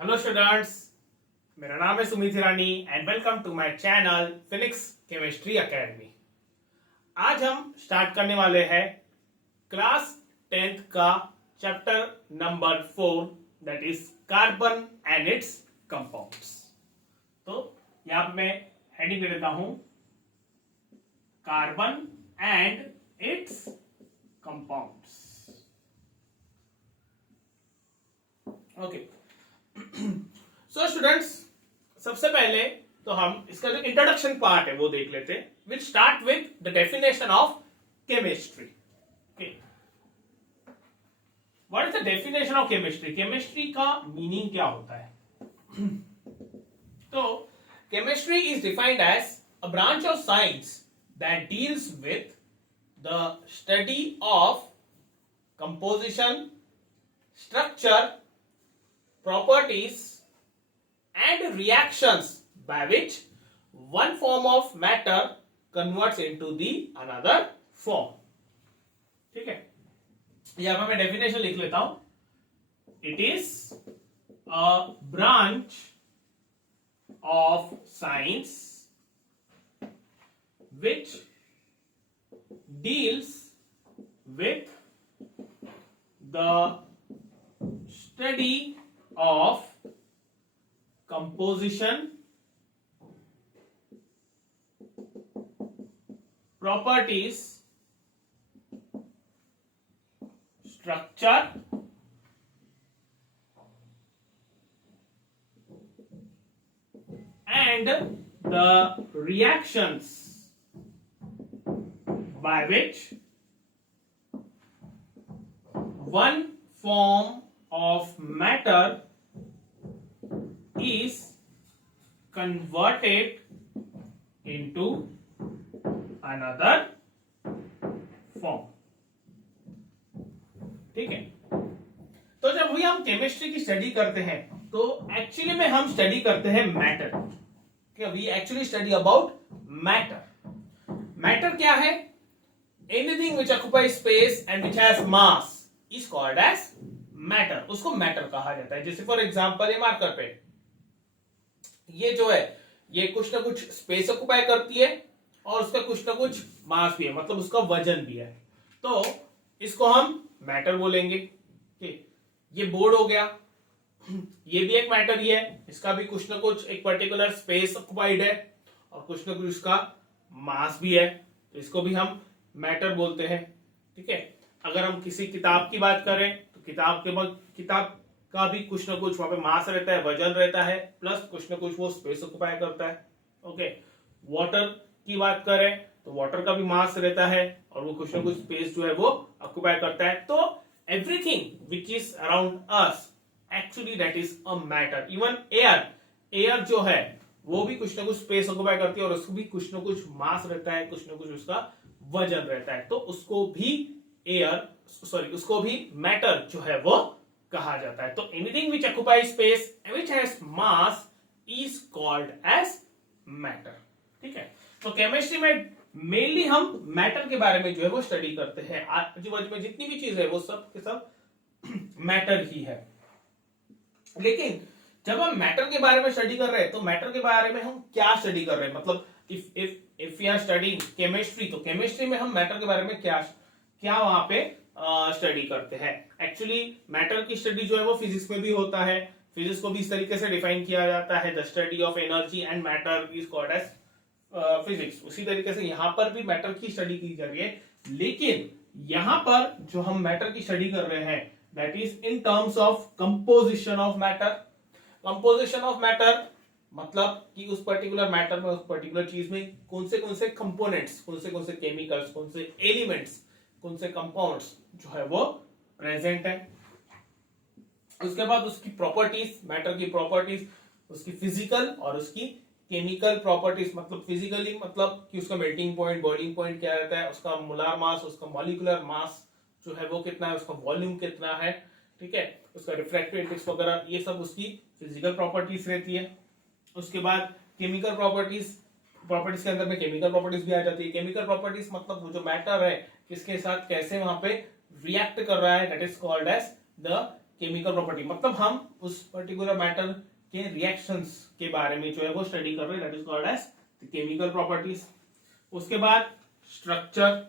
Hello students, मेरा नाम है Sumit Hirani and welcome to my channel Phoenix chemistry academy. आज हम स्टार्ट करने वाले हैं क्लास 10th का chapter number 4 that is carbon and its compounds. तो यहां पे मैं हेडिंग दे देता हूं carbon and its compounds. Okay, so students, सबसे पहले तो हम इसका जो इंट्रोडक्शन पार्ट है वो देख लेते हैं। Will start with the definition of chemistry. What is the definition of chemistry? Chemistry का मीनिंग क्या होता है? तो chemistry is defined as a branch of science that deals with the study of composition, structure, properties and reactions by which one form of matter converts into the another form। ठीक है, यहां पर मैं definition लिख लेता हूं। It is a branch of science which deals with the study of composition, properties, structure and the reactions by which one form of matter is converted into another form। ठीक है, तो जब भी हम केमिस्ट्री की स्टडी करते हैं तो एक्चुअली में हम स्टडी करते हैं matter. We actually study about matter. Matter क्या है? Anything which occupies space and which has mass is called as matter. उसको मैटर कहा जाता है। जैसे फॉर एग्जांपल ये मार्कर पे ये जो है ये कुछ ना कुछ स्पेस ऑक्युपाई करती है और उसका कुछ ना कुछ मास भी है, मतलब उसका वजन भी है, तो इसको हम मैटर बोलेंगे। ये बोर्ड हो गया, ये भी एक मैटर ही है, इसका भी कुछ ना कुछ एक पर्टिकुलर स्पेस ऑक्युपाइड है और कुछ ना कुछ उसका मास भी है, तो इसको भी हम मैटर बोलते हैं। ठीक है, अगर हम किसी किताब की बात करें तो किताब का भी कुछ ना कुछ वहां पे मास रहता है, वजन रहता है, प्लस कुछ ना कुछ वो स्पेस ऑक्युपाई करता है। ओके, वाटर की बात करें तो वाटर का भी मास रहता है और वो कुछ ना कुछ स्पेस जो है वो ऑक्युपाई करता है। तो everything which is around us actually that is a matter. Even air जो है वो भी कुछ ना कुछ स्पेस ऑक्युपाई करती है और उसको भी कुछ ना कुछ मास रहता है, कुछ ना कुछ उसका वजन रहता है, तो उसको भी मैटर जो है वो कहा जाता है। तो anything which occupy space which has mass is called as matter. ठीक है, तो केमिस्ट्री में मेनली हम मैटर के बारे में जो है वो स्टडी करते हैं। आजू बाजू में जितनी भी चीज है वो सब के सब मैटर ही है। लेकिन जब हम मैटर के बारे में स्टडी कर रहे हैं तो मैटर के बारे में हम क्या स्टडी कर रहे हैं, मतलब if we are studying chemistry, तो केमिस्ट्री में हम मैटर के बारे में क्या वहां पे स्टडी करते हैं। एक्चुअली मैटर की स्टडी जो है वो फिजिक्स में भी होता है। फिजिक्स को भी इस तरीके से डिफाइन किया जाता है, the study of energy and matter is called as physics. उसी तरीके से यहाँ पर भी मैटर की स्टडी की जा रही है, लेकिन यहाँ पर जो हम मैटर की स्टडी कर रहे हैं that is in terms of composition of matter. Composition of matter मतलब कि उस पर्टिकुलर मैटर में, उस पर्टिकुलर चीज में कौन से कंपोनेंट्स, कौन से केमिकल्स, कौन से एलिमेंट्स, कौन से कंपाउंड्स जो है वो प्रेजेंट है। उसके बाद उसकी प्रॉपर्टीज, मैटर की प्रॉपर्टीज, उसकी फिजिकल और उसकी केमिकल प्रॉपर्टीज। मतलब फिजिकली मतलब कि उसका मेल्टिंग पॉइंट, बॉइलिंग पॉइंट क्या रहता है, उसका मोलार मास, उसका मॉलिक्यूलर मास जो है वो कितना है, उसका वॉल्यूम कितना है, ठीक है, उसका रिफ्रैक्टिव इंडेक्स वगैरह, ये सब उसकी फिजिकल प्रॉपर्टीज रहती है। उसके बाद केमिकल प्रॉपर्टीज के अंदर में केमिकल प्रॉपर्टीज भी आ जाती है। केमिकल प्रॉपर्टीज मतलब वो जो मैटर है किसके साथ कैसे वहां पे रिएक्ट कर रहा है, that is called as the chemical property. मतलब हम उस पर्टिकुलर मैटर के रिएक्शंस के बारे में जो है वो स्टडी कर रहे हैं, that is called as chemical properties. उसके बाद स्ट्रक्चर,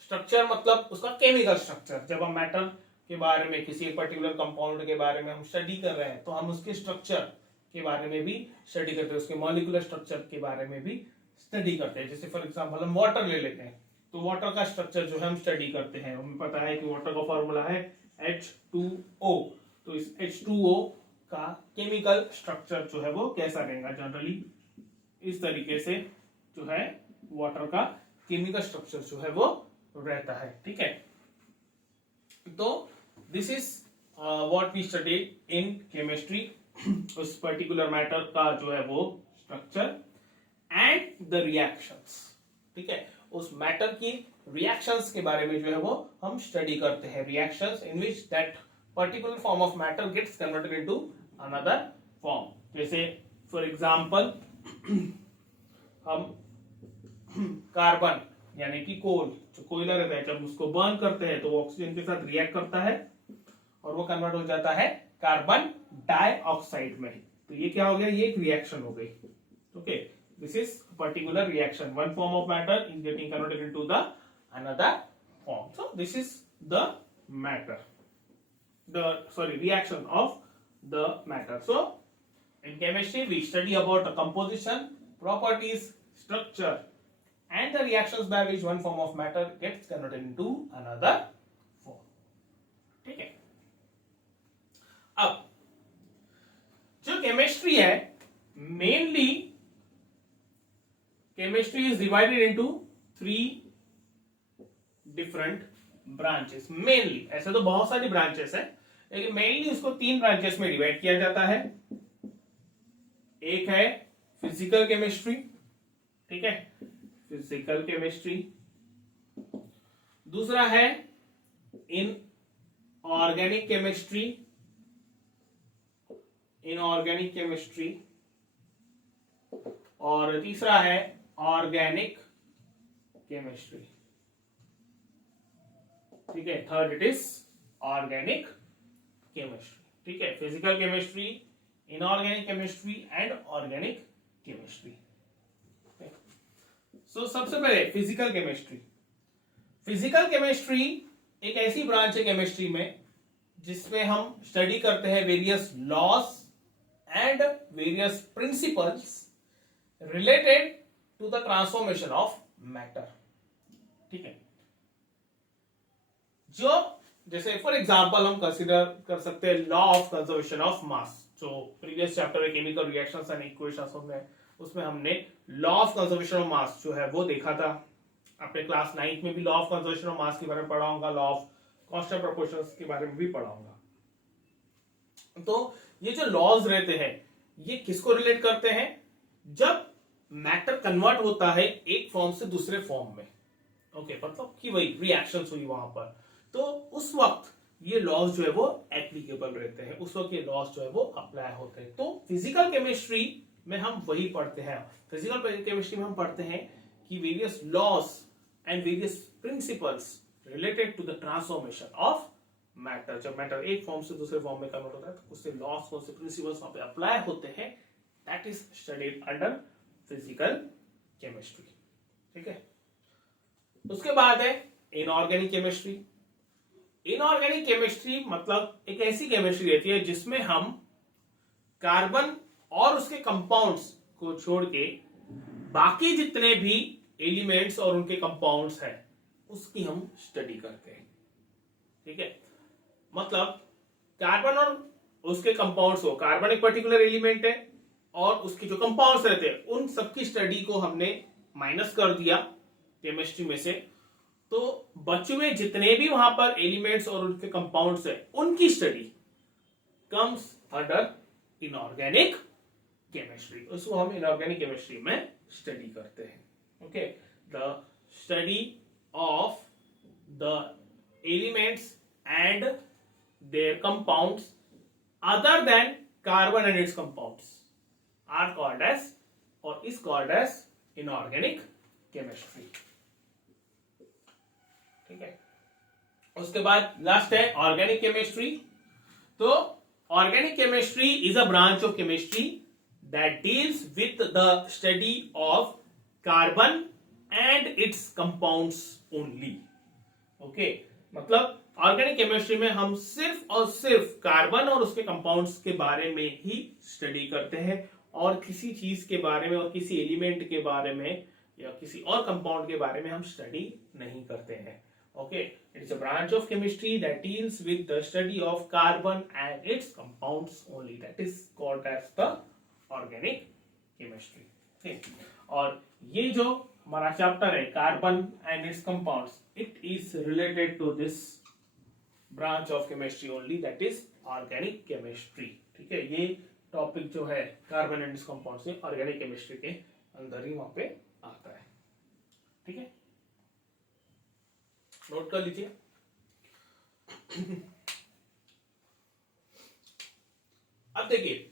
स्ट्रक्चर मतलब उसका केमिकल स्ट्रक्चर। जब हम मैटर के बारे में, किसी एक पर्टिकुलर कंपाउंड के बारे में हम स्टडी कर रहे हैं तो हम उसके स्ट्रक्चर के बारे में भी स्टडी करते हैं, उसके मॉलिक्यूलर स्ट्रक्चर के बारे में भी स्टडी करते हैं। जैसे फॉर एग्जांपल हम वाटर ले लेते हैं, तो वाटर का स्ट्रक्चर जो है हम स्टडी करते हैं। हमें पता है कि वाटर का फॉर्मूला है H2O, तो इस H2O का केमिकल स्ट्रक्चर जो है वो कैसा रहेगा, जनरली इस तरीके से जो है वाटर का केमिकल स्ट्रक्चर जो है वो रहता है। ठीक है, तो this is what we studied in chemistry, उस पर्टिकुलर मैटर का जो है वो स्ट्रक्चर एंड द रिएक्शंस। ठीक है, उस मैटर की रिएक्शंस के बारे में जो है वो हम स्टडी करते हैं। Reactions in which that particular form of matter gets converted into another form. जैसे फॉर एग्जांपल हम कार्बन यानी कि कोल, जो कोयला रहता है, जब उसको बर्न करते हैं तो वो ऑक्सीजन के साथ रिएक्ट करता है और वो कन्वर्ट हो जाता है कार्बन डाइऑक्साइड में। तो ये क्या हो गया, ये एक रिएक्शन हो गई। Okay, this is particular reaction, one form of matter is getting converted into the another form. So this is the matter, reaction of the matter. So in chemistry we study about the composition, properties, structure and the reactions by which one form of matter gets converted into another form. ठीक है, अब जो chemistry है, mainly chemistry is divided into 3 different branches. Mainly, ऐसे तो बहुत सारी branches है, लेकिन मेनली इसको 3 ब्रांचेस में डिवाइड किया जाता है। एक है फिजिकल केमिस्ट्री, ठीक है, फिजिकल केमिस्ट्री। दूसरा है इनऑर्गेनिक केमिस्ट्री, इनऑर्गेनिक केमिस्ट्री। और तीसरा है ऑर्गेनिक केमिस्ट्री। ठीक है, third it is organic chemistry. ठीक है, physical chemistry, inorganic chemistry and organic chemistry. So सबसे पहले फिजिकल केमिस्ट्री। फिजिकल केमिस्ट्री एक ऐसी ब्रांच है केमिस्ट्री में जिसमें हम स्टडी करते हैं various laws and various principles related to the transformation of matter. ठीक है, जो जैसे फॉर एग्जांपल हम कंसीडर कर सकते हैं law of conservation of mass, जो प्रीवियस चैप्टर में केमिकल रिएक्शंस एंड इक्वेशंस में, उसमें हमने law of conservation of mass जो है वो देखा था। अपने क्लास 9th में भी law of conservation of mass के बारे में पढ़ाऊंगा, लॉ ऑफ कांस्टेंट प्रोपोर्शंस के बारे में भी पढ़ाऊंगा। तो ये जो लॉज रहते हैं ये किसको रिलेट करते हैं, जब मैटर कन्वर्ट होता है एक फॉर्म से दूसरे फॉर्म में। ओके, मतलब कि वही रिएक्शंस हुई वहां पर, तो उस वक्त ये लॉज जो है वो एप्लीकेबल रहते हैं, उस वक्त ये लॉज जो है वो अप्लाई होते हैं। तो फिजिकल केमिस्ट्री में हम वही पढ़ते हैं। फिजिकल केमिस्ट्री में हम पढ़ते हैं कि various laws and various principles related to the transformation of matter. जब मैटर एक फॉर्म से दूसरे फॉर्म में कन्वर्ट होता है तो उससे लॉज, कौन से प्रिंसिपल्स वहां पे अप्लाई होते हैं, that is studied under physical chemistry. ठीक है, उसके बाद है इनऑर्गेनिक केमिस्ट्री। इनऑर्गेनिक केमिस्ट्री मतलब एक ऐसी केमिस्ट्री रहती है जिसमें हम कार्बन और उसके कंपाउंड्स को छोड़ के बाकी जितने भी एलिमेंट्स और उनके कंपाउंड्स हैं उसकी हम स्टडी करते हैं। ठीक है, मतलब कार्बन और उसके कंपाउंड्स हो, कार्बन एक पर्टिकुलर एलिमेंट है और उसके जो कंपाउंड्स रहते हैं उन सबकी स्टडी को हमने माइनस कर दिया केमिस्ट्री में से, तो बचे हुए जितने भी वहां पर एलिमेंट्स और उनके कंपाउंड्स है उनकी study comes under inorganic chemistry. उसको हम इनऑर्गेनिक केमिस्ट्री में स्टडी करते हैं। Okay, the study of the elements and their compounds other than carbon and its compounds are called as or is called as inorganic chemistry. ठीक है, उसके बाद last है ऑर्गेनिक केमिस्ट्री। तो Organic chemistry is a branch of chemistry that deals with the study of carbon and its compounds only. Okay, मतलब organic chemistry में हम सिर्फ और सिर्फ कार्बन और उसके कंपाउंड्स के बारे में ही स्टडी करते हैं और किसी चीज के बारे में और किसी एलिमेंट के बारे में या किसी और कंपाउंड के बारे में हम स्टडी नहीं करते हैं. Okay, it is a branch of chemistry that deals with the study of carbon and its compounds only. That is called as the organic chemistry. Okay. और ये जो हमारा चैप्टर है carbon and its compounds, it is related to this branch of chemistry only, that is organic chemistry. ठीक है, ये topic जो है कार्बन एंड इट्स कंपाउंड्स में ऑर्गेनिक केमिस्ट्री के अंदर ही वहां पे आता है. ठीक है, नोट कर लीजिए. अब देखिए,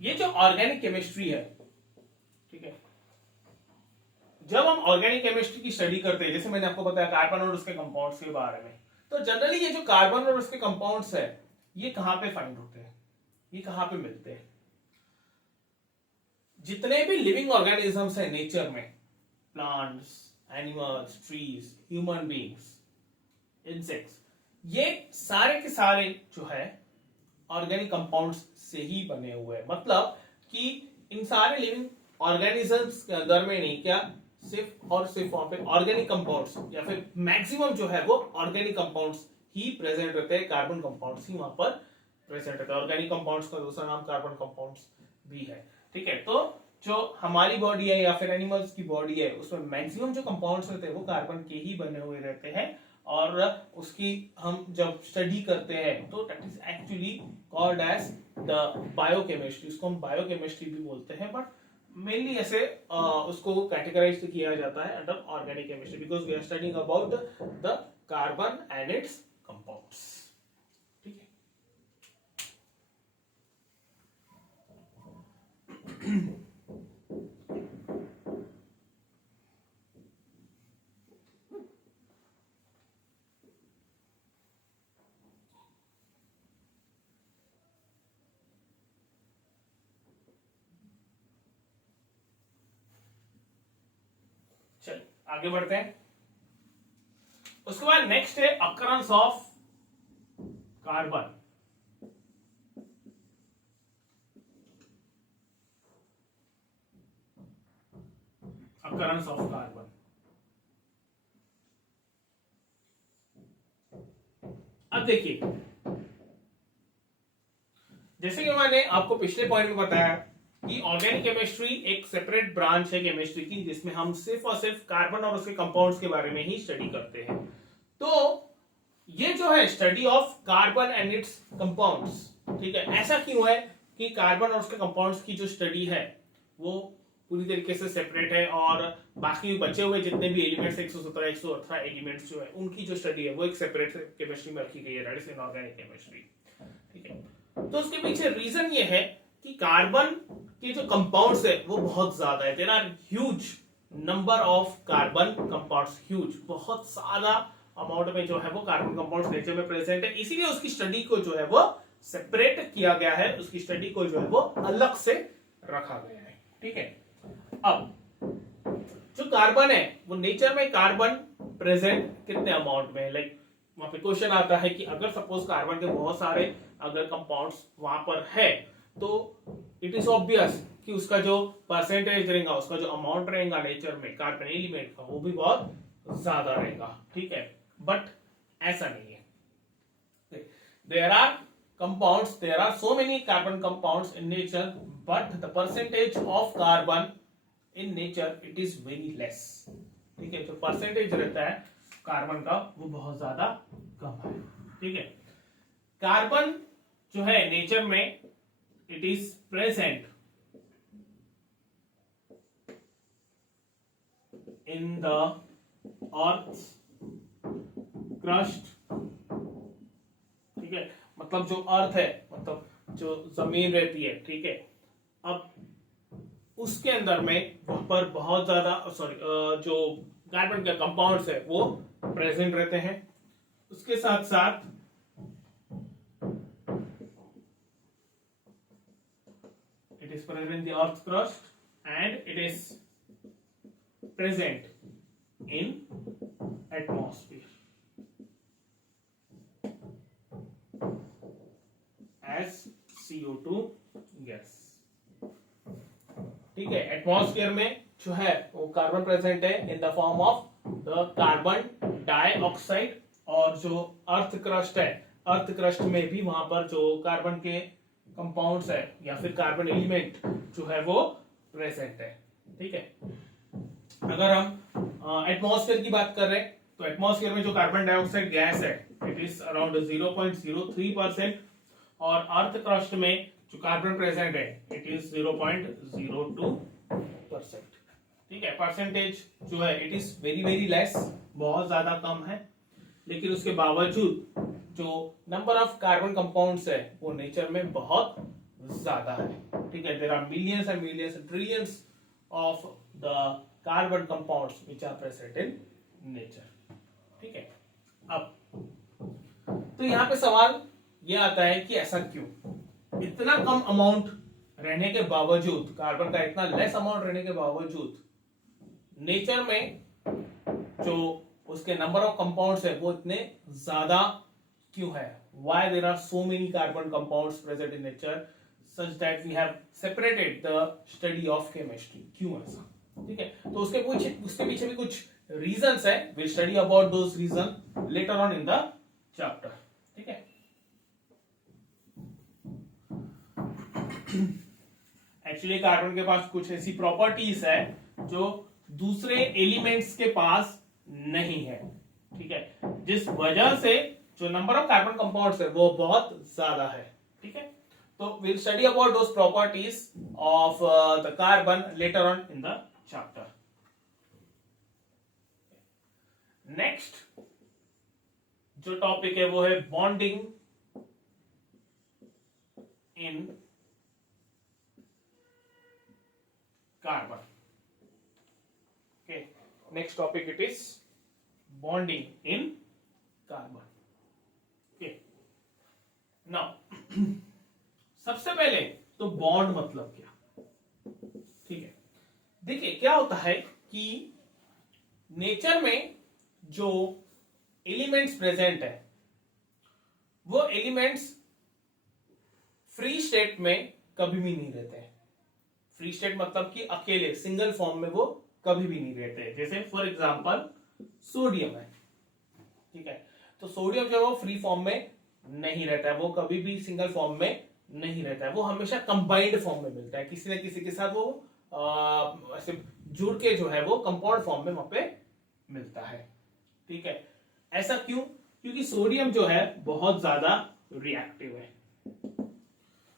ये जो ऑर्गेनिक केमिस्ट्री है, ठीक है, जब हम ऑर्गेनिक केमिस्ट्री की स्टडी करते हैं, जैसे मैंने आपको बताया कार्बन और उसके कंपाउंड्स के बारे में, तो जनरली ये जो कार्बन और उसके कंपाउंड्स है, ये कहां पे फाइंड होते हैं, ये कहां पे मिलते हैं? जितने भी लिविंग ऑर्गेनिजम्स है नेचर में, plants, animals, trees, human beings, insects, ये सारे के सारे जो है ऑर्गेनिक कंपाउंड्स से ही बने हुए हैं. मतलब कि इन सारे लिविंग ऑर्गेनिजम्स के अंदर में नहीं, क्या सिर्फ और सिर्फ वहां पे ऑर्गेनिक कंपाउंड्स या फिर मैक्सिमम जो है वो ऑर्गेनिक कंपाउंड्स ही प्रेजेंट रहते हैं, कार्बन कंपाउंड्स ही वहां पर प्रेजेंट रहते हैं. ऑर्गेनिक कंपाउंड्स का दूसरा नाम कार्बन कंपाउंड्स भी है. ठीक है, तो जो हमारी बॉडी है या फिर एनिमल्स की बॉडी है, उसमें मैक्सिमम जो कंपाउंड्स रहते हैं वो कार्बन के ही बने हुए रहते हैं. और उसकी हम जब स्टडी करते हैं तो that is actually called as the biochemistry. इसको हम बायोकेमिस्ट्री भी बोलते हैं, बट मेनली ऐसे उसको कैटेगराइज किया जाता है under organic chemistry, because we are studying about the carbon and its compounds. ठीक है, चलिए आगे बढ़ते हैं. उसके बाद नेक्स्ट है occurrence of carbon. Occurrence of carbon, अब देखिए, जैसे कि मैंने आपको पिछले पॉइंट में बताया कि ऑर्गेनिक केमिस्ट्री एक सेपरेट ब्रांच है केमिस्ट्री की, जिसमें हम सिर्फ और सिर्फ कार्बन और उसके कंपाउंड्स के बारे में ही स्टडी करते हैं. तो ये जो है study of carbon and its compounds, ठीक है, ऐसा क्यों है कि कार्बन और उसके कंपाउंड्स की जो स्टडी है वो पूरी तरीके से सेपरेट है और बाकी बचे हुए जितने भी एलिमेंट्स 117 118 एलिमेंट्स जो है उनकी जो स्टडी है वो एक सेपरेट केमिस्ट्री में रखी गई है, दैट इज इनऑर्गेनिक केमिस्ट्री. ठीक है, तो उसके पीछे रीजन ये है कि कार्बन के जो कंपाउंड्स है वो बहुत ज्यादा है. There are huge number of carbon compounds, huge, बहुत ज्यादा अमाउंट में जो है वो कार्बन कंपाउंड्स नेचर में प्रेजेंट है. इसीलिए उसकी स्टडी को जो है वो सेपरेट किया गया है, उसकी स्टडी को जो है वो अलग से रखा गया है. ठीक है, अब जो कार्बन है वो नेचर में कार्बन प्रेजेंट कितने अमाउंट में है, लाइक वहां पे क्वेश्चन आता है कि अगर सपोज कार्बन के बहुत सारे अगर कंपाउंड्स वहां पर है तो इट इज ऑब्वियस कि उसका जो परसेंटेज रहेगा, उसका जो अमाउंट रहेगा नेचर में कार्बन एलिमेंट का, वो भी बहुत ज्यादा रहेगा. ठीक है, बट ऐसा नहीं है. There are compounds, there are so many carbon compounds in nature, but the percentage of carbon in nature it is very less. ठीक है, जो परसेंटेज रहता है कार्बन का वो बहुत ज्यादा कम है. ठीक है, कार्बन जो है नेचर में it is present in the earth crust. ठीक है, मतलब जो अर्थ है, मतलब जो जमीन रहती है, ठीक है, अब उसके अंदर में वहां पर बहुत ज्यादा जो कार्बन के कंपाउंड्स है वो प्रेजेंट रहते हैं. उसके साथ साथ is present in the earth's crust and it is present in atmosphere as CO2 gas. ठीक है, एटमॉस्फेयर में जो है वो कार्बन प्रेजेंट है in the form of the carbon dioxide, और जो अर्थ क्रस्ट है, अर्थ क्रस्ट में भी वहां पर जो कार्बन के कंपाउंड्स है या फिर कार्बन एलिमेंट जो है वो प्रेजेंट है. ठीक है, अगर हम एटमॉस्फेयर की बात कर रहे हैं तो एटमॉस्फेयर में जो कार्बन डाइऑक्साइड गैस है इट इज अराउंड 0.03%, और अर्थ क्रस्ट में जो कार्बन प्रेजेंट है इट इज 0.02%. ठीक है, परसेंटेज जो है it is very very less, बहुत ज्यादा कम है, लेकिन उसके बावजूद जो नंबर ऑफ कार्बन कंपाउंड्स है वो नेचर में बहुत ज्यादा है. ठीक है, there are millions and millions trillions of the carbon compounds which are present in nature. ठीक है, अब तो यहाँ पे सवाल ये आता है कि ऐसा क्यों, इतना कम अमाउंट रहने के बावजूद, कार्बन का इतना लेस अमाउंट रहने के बावजूद नेचर में जो उसके नंबर ऑफ कंपाउंड्स है वो इतने ज्यादा क्यों है? Why there are so many carbon compounds present in nature such that we have separated the study of chemistry. क्यों ऐसा? ठीक है, तो उसके पीछे भी कुछ रीजंस है. We study about those reason later on in the chapter. ठीक है, एक्चुअली कार्बन के पास कुछ ऐसी प्रॉपर्टीज है जो दूसरे एलिमेंट्स के पास नहीं है. ठीक है, जिस वजह से जो नंबर ऑफ कार्बन कंपाउंड्स है वो बहुत ज्यादा है. ठीक है, तो will study about those properties of the carbon letter on in the chapter. Next जो टॉपिक है वो है bonding in carbon. Okay, next topic it is bonding in carbon. Okay, now सबसे पहले तो बॉन्ड मतलब क्या? ठीक है, देखिए क्या होता है कि नेचर में जो एलिमेंट्स प्रेजेंट है वो एलिमेंट्स फ्री स्टेट में कभी भी नहीं रहते हैं. फ्री स्टेट मतलब कि अकेले सिंगल फॉर्म में वो कभी भी नहीं रहते. जैसे फॉर एग्जांपल सोडियम है. ठीक है, तो सोडियम जो है वो फ्री फॉर्म में नहीं रहता है, वो कभी भी सिंगल फॉर्म में नहीं रहता है, वो हमेशा कंबाइंड फॉर्म में मिलता है. किसी न किसी के साथ वो ऐसे जुड़ के जो है वो कंपाउंड फॉर्म में वहां पे मिलता है. ठीक है, ऐसा क्यों? क्योंकि सोडियम जो है बहुत ज्यादा रिएक्टिव है.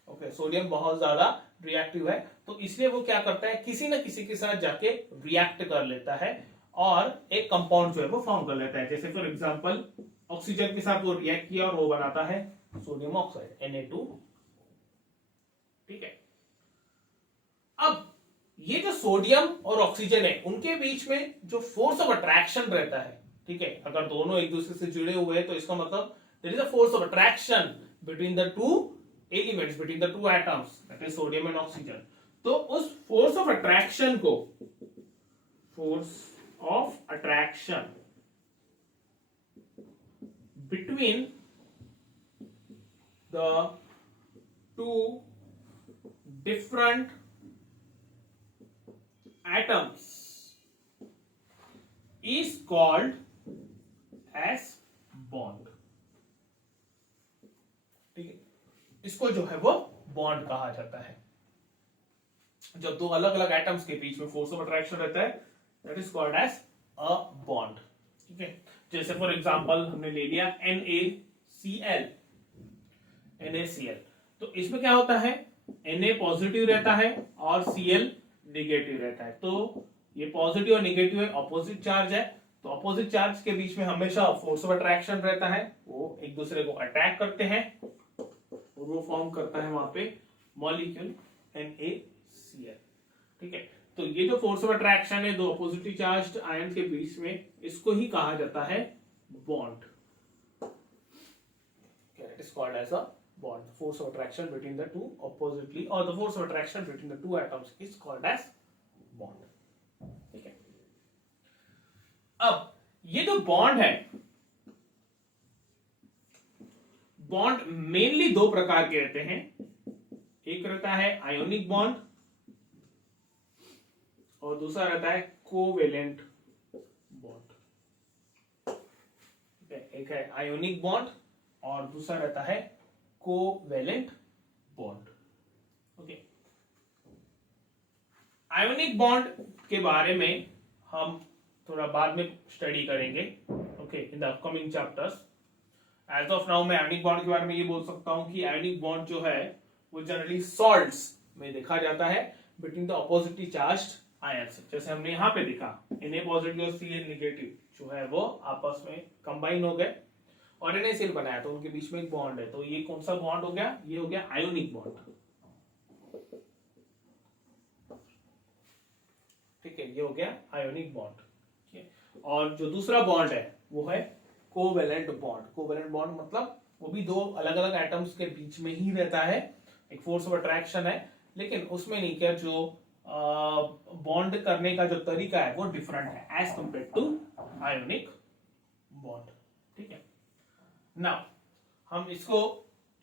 ओके, सोडियम बहुत ज्यादा रिएक्टिव है, तो इसलिए वो क्या करता है, किसी न किसी के साथ जाके रिएक्ट कर लेता है और एक कंपाउंड जो है वो फॉर्म कर लेता है. जैसे फॉर एग्जांपल ऑक्सीजन के साथ वो रिएक्ट किया और वो बनाता है सोडियम ऑक्साइड Na2. ठीक है, अब ये जो सोडियम और ऑक्सीजन है उनके बीच में जो फोर्स ऑफ अट्रैक्शन रहता है, ठीक है, अगर दोनों एक दूसरे से जुड़े हुए हैं तो इसका मतलब there is a force of attraction between the two elements, between the two atoms, that is sodium and oxygen. तो उस फोर्स ऑफ अट्रैक्शन को, force of attraction between the two different atoms is called as bond. ठीक है, इसको जो है वो bond कहा जाता है. जब दो अलग अलग एटम्स के बीच में फोर्स ऑफ अट्रैक्शन रहता है that is called as a bond. ठीक है, जैसे फॉर एग्जांपल हमने ले लिया NaCl. तो इसमें क्या होता है, Na पॉजिटिव रहता है और Cl नेगेटिव रहता है. तो ये पॉजिटिव और नेगेटिव है, ऑपोजिट चार्ज है, तो ऑपोजिट चार्ज के बीच में हमेशा फोर्स ऑफ अट्रैक्शन रहता है, वो एक दूसरे को अट्रैक्ट करते हैं और वो फॉर्म करता है वहां पे मॉलिक्यूल NaCl. ठीक है, तो ये जो फोर्स ऑफ अट्रैक्शन है दो ऑपोजिटली चार्ज्ड आयन के बीच में, इसको ही कहा जाता है bond. It is called as a bond. The force of attraction between the two oppositely or the force of attraction between the two atoms is called as bond. ठीक है. अब ये जो बॉन्ड है, बॉन्ड मेनली दो प्रकार के रहते हैं. एक रहता है आयोनिक बॉन्ड और दूसरा रहता है कोवेलेंट बॉन्ड. एक है आयोनिक बॉन्ड और दूसरा रहता है covalent bond. Okay. Ionic bond के बारे में हम थोड़ा बाद में स्टडी करेंगे. Okay, in the upcoming chapters. As of now मैं आयोनिक बॉन्ड के बारे में ये बोल सकता हूं कि आयोनिक बॉन्ड जो है वो जनरली सॉल्ट्स में देखा जाता है between the oppositely charged ions. जैसे हमने यहाँ पे देखा Na पॉजिटिव और Cl नेगेटिव जो है वो आपस में कंबाइन हो गए और NaCl बनाया, तो उनके बीच में एक बॉन्ड है. तो ये कौन सा बॉन्ड हो गया? ये हो गया आयोनिक बॉन्ड. ठीक है, ये हो गया आयोनिक बॉन्ड. और जो दूसरा बॉन्ड है वो है कोवेलेंट बॉन्ड. कोवेलेंट बॉन्ड मतलब वो भी दो अलग अलग एटम्स के बीच में ही रहता है. एक फोर्स ऑफ अट्रैक्शन है, लेकिन उसमें नहीं क्या जो बॉन्ड करने का जो तरीका है वो डिफरेंट है as compare to ionic bond. ठीक है. नाउ हम इसको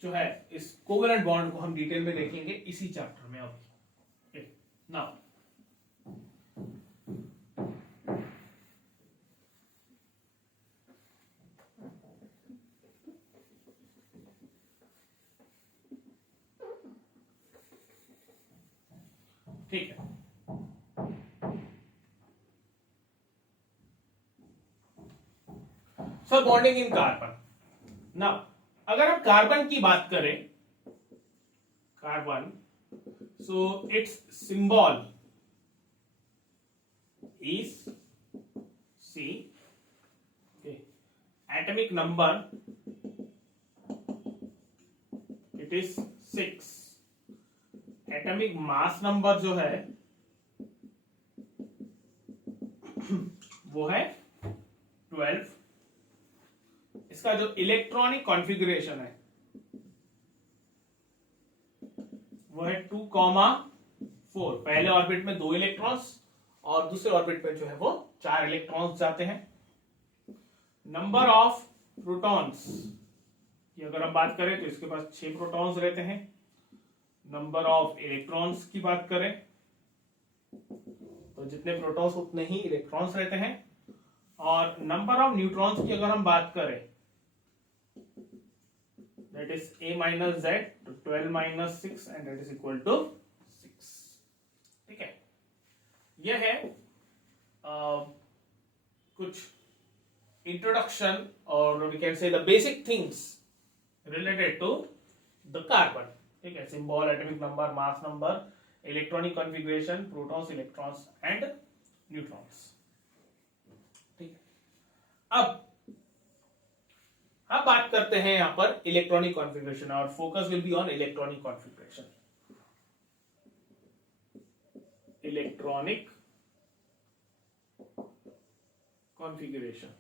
जो है इस कोवेलेंट बॉन्ड को हम डिटेल में देखेंगे इसी चैप्टर में. अभी नाउ ठीक है. सो बॉन्डिंग इन कार्बन. नाउ अगर हम कार्बन की बात करें, carbon, so it's symbol is C. Atomic number it is 6. Atomic mass number जो है वो है 12. इसका जो इलेक्ट्रॉनिक कॉन्फ़िगरेशन है वो है 2,4. पहले ऑर्बिट में 2 इलेक्ट्रॉन्स और दूसरे ऑर्बिट में जो है वो 4 इलेक्ट्रॉन्स जाते हैं. नंबर ऑफ प्रोटॉन्स की अगर हम बात करें तो इसके पास 6 प्रोटॉन्स रहते हैं. नंबर ऑफ इलेक्ट्रॉन्स की बात करें तो जितने प्रोटॉन्स उतने ही इलेक्ट्रॉन्स रहते हैं. और नंबर ऑफ न्यूट्रॉन्स की अगर हम बात करें that is A minus Z to 12 minus 6 and that is equal to 6. ठीक है. यह है कुछ इंट्रोडक्शन और we can say the basic things related to the carbon. ठीक है. Symbol, atomic number, mass number, electronic configuration, protons, electrons and neutrons. ठीक है. अब हम बात करते हैं यहां पर इलेक्ट्रॉनिक कॉन्फ़िगरेशन और focus will be on electronic configuration. Electronic configuration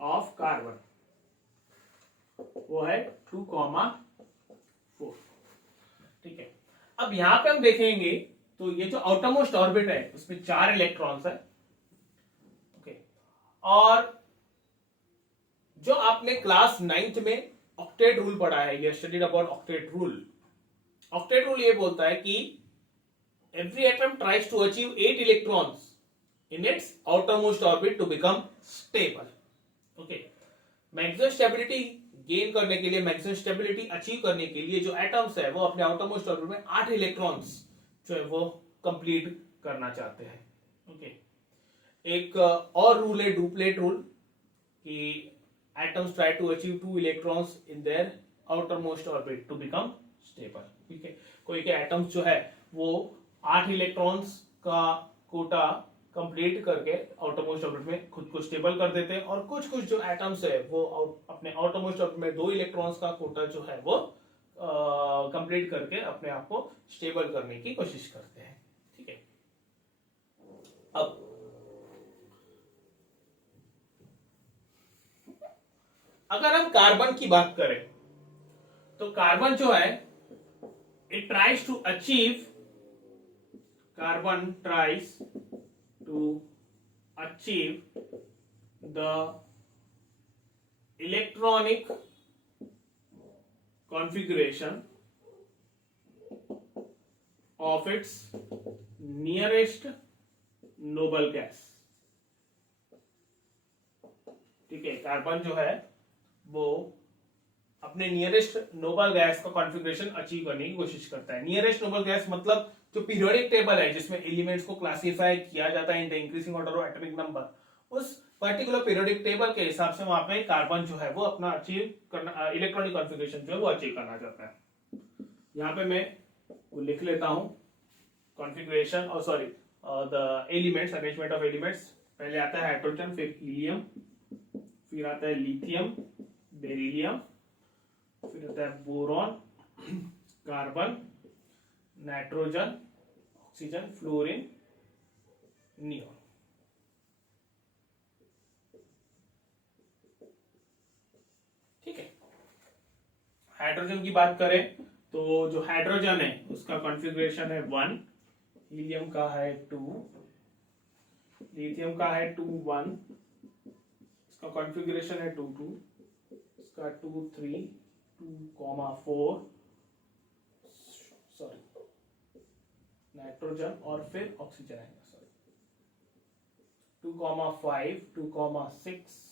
of carbon वो है 2,4. ठीक है. अब यहां पे हम देखेंगे तो ये जो आउटरमोस्ट ऑर्बिट है उसमें 4 इलेक्ट्रॉन्स है. ओके. और जो आपने क्लास 9th में ऑक्टेट रूल पढ़ा है, you studied about octet rule. Octet rule ये बोलता है कि every atom tries to achieve 8 electrons in its outermost orbit to become stable. Okay. Maximum stability gain करने के लिए, मैक्सिमम स्टेबिलिटी अचीव करने के लिए जो एटम्स है वो अपने आउटरमोस्ट ऑर्बिट में 8 इलेक्ट्रॉन्स जो है वो कंप्लीट करना चाहते हैं. ओके. एक और रूल है डुप्लेट रूल कि atoms try to achieve 2 electrons in their outermost orbit to become stable. ठीक है. कोई के एटम्स जो है वो 8 इलेक्ट्रॉन्स का कोटा कंप्लीट करके आउटरमोस्ट ऑर्बिट में खुद को स्टेबल कर देते हैं और कुछ कुछ जो एटम्स है वो अपने आउटरमोस्ट ऑर्बिट में 2 इलेक्ट्रॉन्स का कोटा जो है वो कंप्लीट करके अपने आप को स्टेबल करने की कोशिश करते हैं. ठीक है. अब अगर हम कार्बन की बात करें तो कार्बन जो है it tries to achieve, carbon tries to achieve the electronic configuration of its nearest noble gas। ठीक है, कार्बन जो है वो अपने नियरेस्ट नोबल गैस का कॉन्फ़िगरेशन अचीव करने की कोशिश करता है। नियरेस्ट नोबल गैस मतलब जो पीरियोडिक टेबल है जिसमें एलिमेंट्स को क्लासिफाई किया जाता है in the increasing order of atomic number, उस पर्टिकुलर पीरियोडिक टेबल के हिसाब से वहां पे कार्बन जो है वो अपना अचीव करना, इलेक्ट्रॉनिक कॉन्फ़िगरेशन जो है वो अचीव करना चाहता है। यहाँ पे मैं वो लिख लेता हूँ कॉन्फ़िगरेशन और sorry the elements, arrangement of elements. पहले आता है हाइड्रोजन, फिर हीलियम, फिर आता है लिथियम, बेरिलियम, फिर आता है boron, carbon, nitrogen, oxygen, fluorine, neon. ठीक है, हाइड्रोजन की बात करें तो जो हाइड्रोजन है उसका कॉन्फ़िगरेशन है 1, हीलियम का है 2, लिथियम का है 2 1, इसका कॉन्फ़िगरेशन है 2 2, इसका 2 3, 2,4, सॉरी नाइट्रोजन और फिर ऑक्सीजन आएगा, सॉरी 2,5, 2,6,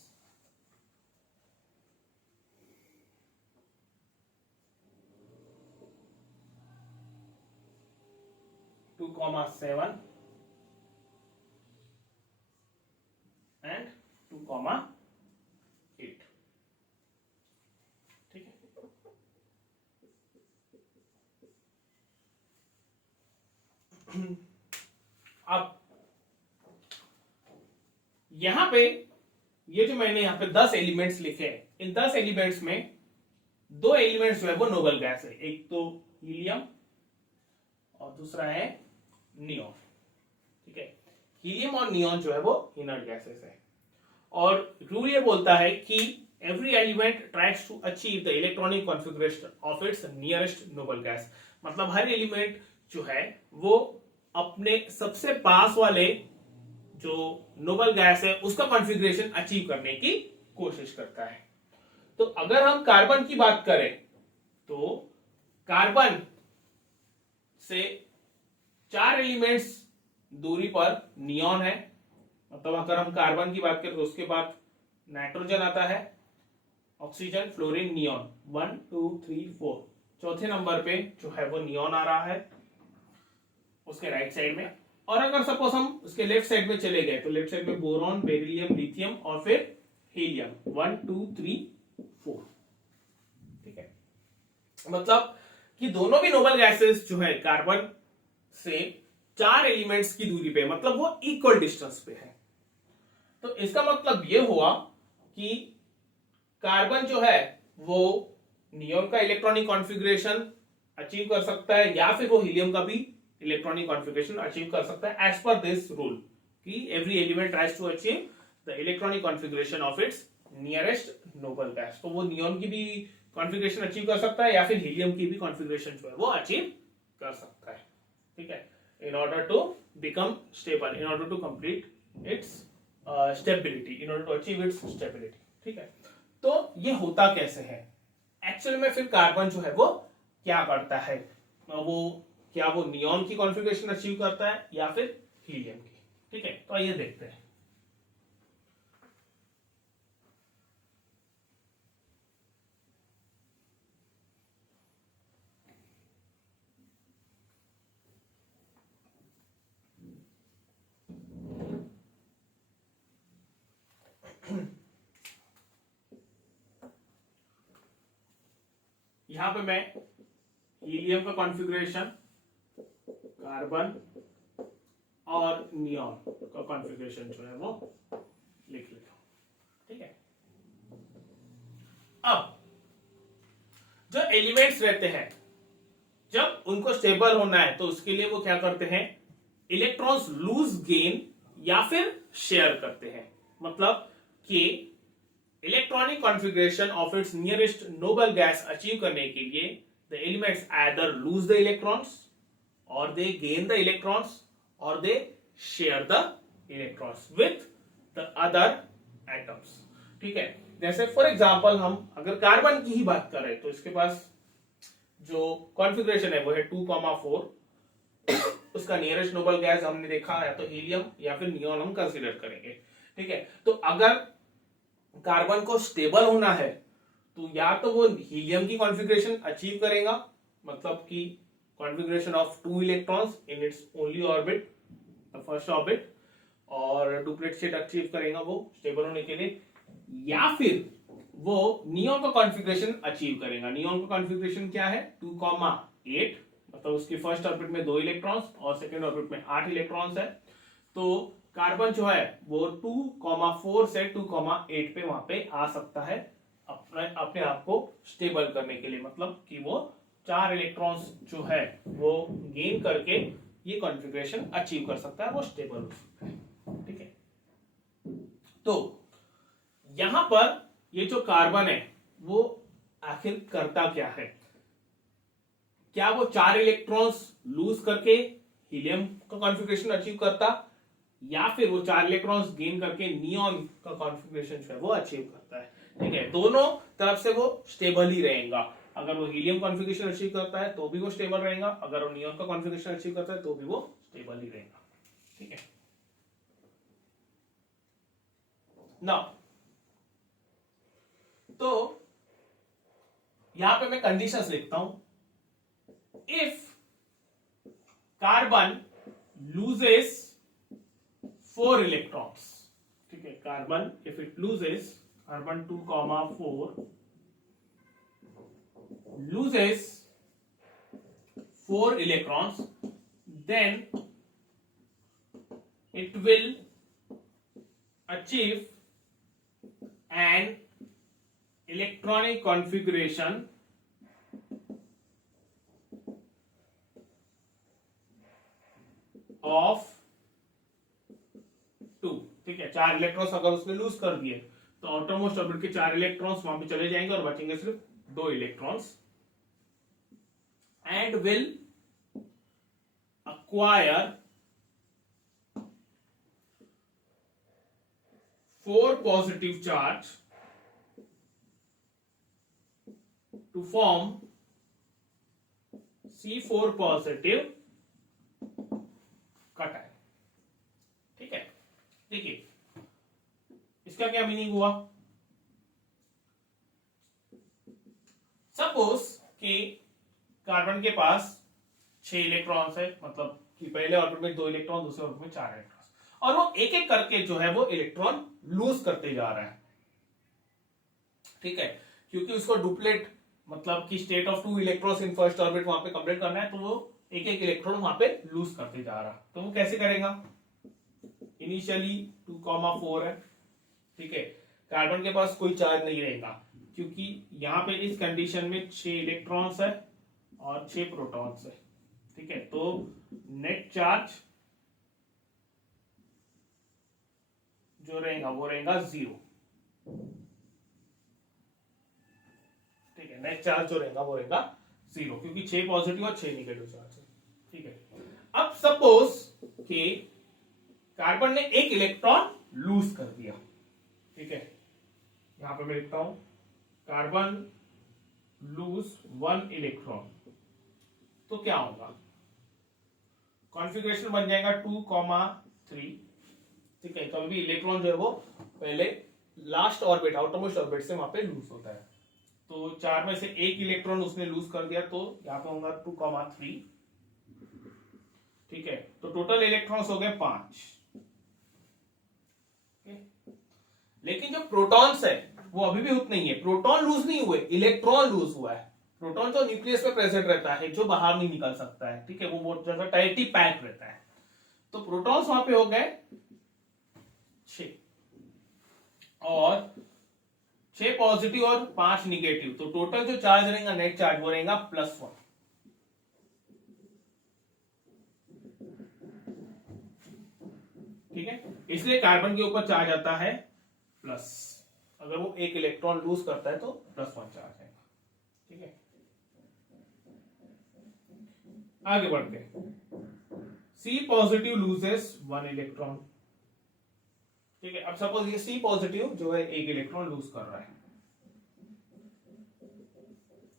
2,7 and 2,8। ठीक है, अब यहां पे ये जो मैंने यहां पे 10 एलिमेंट्स लिखे हैं, इन 10 एलिमेंट्स में 2 एलिमेंट्स जो है वो नोबल गैस है, एक तो हीलियम और दूसरा है नियोन। ठीक है, हीलियम और नियोन जो है वो इनर्ट गैसेस है और रूल ये बोलता है कि every element tries to achieve the electronic configuration of its nearest noble gas. मतलब हर एलिमेंट जो है वो अपने सबसे पास वाले जो नोबल गैस है उसका कॉन्फ़िगरेशन अचीव करने की कोशिश करता है। तो अगर हम कार्बन की बात करें तो कार्बन से 4 एलिमेंट्स दूरी पर नियोन है। मतलब अगर हम कार्बन की बात करें तो उसके बाद नाइट्रोजन आता है, ऑक्सीजन, फ्लोरीन, नियोन 1 2 3 4। चौथे नंबर पे जो है वो नियोन आ रहा है उसके राइट साइड में। और अगर सपोज हम उसके लेफ्ट साइड में चले गए तो लेफ्ट साइड में बोरॉन, बेरिलियम, लिथियम और फिर हीलियम 1 2 3 4। ठीक है, मतलब कि दोनों भी नोबल गैसेस जो है कार्बन से 4 एलिमेंट्स की दूरी पे, मतलब वो इक्वल डिस्टेंस पे है। तो इसका मतलब ये हुआ कि कार्बन जो है वो नियोन का इलेक्ट्रॉनिक कॉन्फ़िगरेशन अचीव कर सकता है या फिर वो हीलियम का भी इलेक्ट्रॉनिक कॉन्फ़िगरेशन अचीव कर सकता है एज पर दिस रूल कि every element tries to achieve the electronic configuration of its nearest noble gas. तो वो नियोन की भी कॉन्फ़िगरेशन अचीव कर सकता है या फिर हीलियम की भी कॉन्फ़िगरेशन जो है वो अचीव कर सकता है। ठीक है, in order to become stable, in order to complete its stability, in order to achieve its stability। ठीक है, तो ये होता कैसे है एक्चुअली में? फिर कार्बन जो है वो क्या करता है, वो क्या वो नियोन की कॉन्फ़िगरेशन अचीव करता है या फिर हीलियम की? ठीक है, तो आइए देखते हैं। यहां पे मैं हीलियम का कॉन्फ़िगरेशन, कार्बन और नियोन का कॉन्फ़िगरेशन जो है वो लिख लेता हूं। ठीक है, अब जो एलिमेंट्स रहते हैं जब उनको स्टेबल होना है तो उसके लिए वो क्या करते हैं, इलेक्ट्रॉन्स लूज गेन या फिर शेयर करते हैं। मतलब कि electronic configuration of its nearest noble gas achieve करने के लिए the elements either lose the electrons or they gain the electrons or they share the electrons with the other atoms. ठीक है, जैसे फॉर एग्जांपल हम अगर कार्बन की ही बात करें तो इसके पास जो कॉन्फ़िगरेशन है वो है 2,4। उसका नियरेस्ट नोबल गैस हमने देखा है तो हीलियम या फिर नियोन हम कंसीडर करेंगे। ठीक है, तो अगर कार्बन को स्टेबल होना है तो या तो वो हीलियम की कॉन्फ़िगरेशन अचीव करेगा, मतलब कि configuration of 2 electrons in it's only orbit, the first orbit, और डुप्लेट स्टेट अचीव करेगा वो स्टेबल होने के लिए, या फिर वो नियोन का कॉन्फ़िगरेशन अचीव करेगा। नियोन का कॉन्फ़िगरेशन क्या है 2,8, मतलब उसकी फर्स्ट ऑर्बिट में 2 इलेक्ट्रॉन्स और सेकेंड ऑर्बिट में 8 इलेक्ट्रॉन्स है। तो कार्बन जो है वो 2,4 से 2,8 पे वहां पे आ सकता है अपने आप को स्टेबल करने के लिए, मतलब कि वो 4 इलेक्ट्रॉन्स जो है वो गेन करके ये कॉन्फ़िगरेशन अचीव कर सकता है, वो स्टेबल हो सकता है। ठीक है, तो यहां पर ये जो कार्बन है वो आखिर करता क्या है? क्या वो 4 इलेक्ट्रॉन्स लूज करके हीलियम का कॉन्फ़िगरेशन अचीव करता, या फिर वो 4 इलेक्ट्रॉन्स गेन करके नियोन का कॉन्फ़िगरेशन जो है वो अचीव करता है? ठीक है, दोनों तरफ से वो स्टेबल ही रहेगा। अगर वो हीलियम कॉन्फ़िगरेशन अचीव करता है तो भी वो स्टेबल रहेगा, अगर वो नियोन का कॉन्फ़िगरेशन अचीव करता है तो भी वो स्टेबल ही रहेगा। ठीक है, नाउ तो यहां पे मैं कंडीशंस लिखता हूं। इफ कार्बन लूजेस 4 इलेक्ट्रॉन्स, ठीक है, carbon if it loses, carbon 2,4 loses 4 electrons, then it will achieve an electronic configuration of 2। ठीक है, 4 इलेक्ट्रॉन्स अगर उसने लूज कर दिए तो आउटरमोस्ट ऑर्बिट के 4 इलेक्ट्रॉन्स वहां पे चले जाएंगे और बचेंगे सिर्फ 2 electrons, and will acquire 4 positive charge to form C4 positive cation। ठीक है, देखिए इसका क्या मीनिंग हुआ? सपोज कि कार्बन के पास 6 इलेक्ट्रॉन्स है, मतलब कि पहले ऑर्बिट में 2 इलेक्ट्रॉन, दूसरे ऑर्बिट में 4 इलेक्ट्रॉन, और वो एक एक करके जो है वो इलेक्ट्रॉन लूज करते जा रहा है। ठीक है, क्योंकि उसको डुप्लेट मतलब कि state of 2 electrons in first orbit वहां पे कंप्लीट करना है, तो वो एक एक इलेक्ट्रॉन वहां पे लूज करते जा रहा है। तो वो कैसे करेगा? इनिशियली 2,4 है, ठीक है, कार्बन के पास कोई चार्ज नहीं रहेगा क्योंकि यहां पे इस कंडीशन में 6 इलेक्ट्रॉन्स है और 6 प्रोटॉन्स है। ठीक है, तो नेट चार्ज जो रहेगा वो रहेगा 0। ठीक है, नेट चार्ज जो रहेगा वो रहेगा 0 क्योंकि 6 पॉजिटिव और 6 निगेटिव चार्ज है। ठीक है, अब सपोज कि कार्बन ने एक इलेक्ट्रॉन लूज कर दिया। ठीक है, यहां पे मैं लिखता हूं कार्बन लूज 1 इलेक्ट्रॉन, तो क्या होगा? कॉन्फ़िगरेशन बन जाएगा 2,3। ठीक है, कभी भी इलेक्ट्रॉन जो है वो पहले लास्ट ऑर्बिट, आउटरमोस्ट ऑर्बिट से वहां पे लूज होता है। तो 4 में से एक इलेक्ट्रॉन उसने लूज कर दिया, तो यहां पे होगा 2,3। ठीक है, तो टोटल इलेक्ट्रॉन्स हो गए 5। लेकिन जो प्रोटॉन्स है वो अभी भी उतने ही है, प्रोटॉन लूज नहीं हुए, इलेक्ट्रॉन लूज हुआ है। प्रोटॉन तो न्यूक्लियस में प्रेजेंट रहता है, जो बाहर नहीं निकल सकता है। ठीक है, वो बहुत ज्यादा टाइटली पैक रहता है। तो प्रोटॉन्स वहां पे हो गए 6 और 6 पॉजिटिव और 5 निगेटिव, तो टोटल जो चार्ज रहेगा नेट चार्ज वो रहेगा +1। ठीक है, इसलिए कार्बन के ऊपर चार्ज आता है प्लस अगर वो एक इलेक्ट्रॉन लूज करता है तो +1 चार्ज आएगा। ठीक है, आगे बढ़ते हैं। C positive loses 1 electron. ठीक है, अब सपोज ये C पॉजिटिव जो है एक इलेक्ट्रॉन लूज कर रहा है,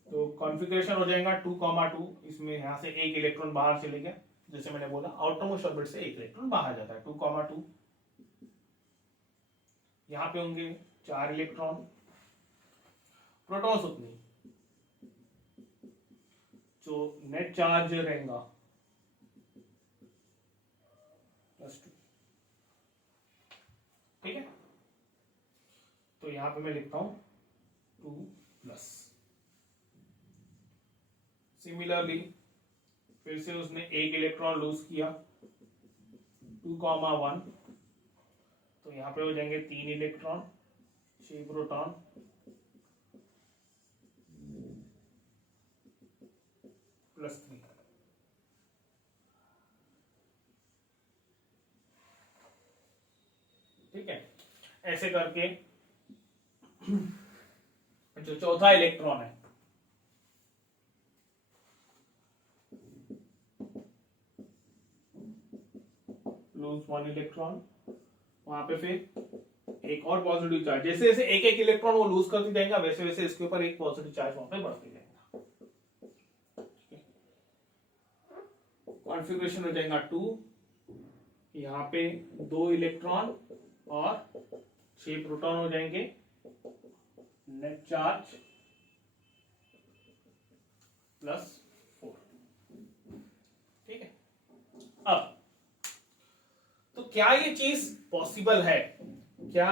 तो कॉन्फ़िगरेशन हो जाएगा 2,2। इसमें यहां से एक इलेक्ट्रॉन बाहर चले गया, जैसे मैंने बोला आउटरमोस्ट ऑर्बिट से एक इलेक्ट्रॉन बाहर जाता है, 2,2। यहां पे होंगे 4 इलेक्ट्रॉन, प्रोटॉन्स उतनी, जो नेट चार्ज रहेगा +2। ठीक है, तो यहां पे मैं लिखता हूं 2+। सिमिलरली फिर से उसने एक इलेक्ट्रॉन लूज किया 2,1, तो यहां पे हो जाएंगे 3 इलेक्ट्रॉन, 6 प्रोटॉन, +3। ठीक है, ऐसे करके जो चौथा इलेक्ट्रॉन है लूज 1 इलेक्ट्रॉन, वहां पे फिर एक और पॉजिटिव चार्ज, जैसे जैसे एक एक इलेक्ट्रॉन वो लूज करते जाएगा वैसे वैसे इसके ऊपर एक पॉजिटिव चार्ज वहां पे बढ़ते जाएगा। कॉन्फ़िगरेशन हो जाएगा 2, यहाँ पे 2 इलेक्ट्रॉन और 6 प्रोटॉन हो जाएंगे, नेट चार्ज +4। ठीक है, अब तो क्या ये चीज पॉसिबल है? क्या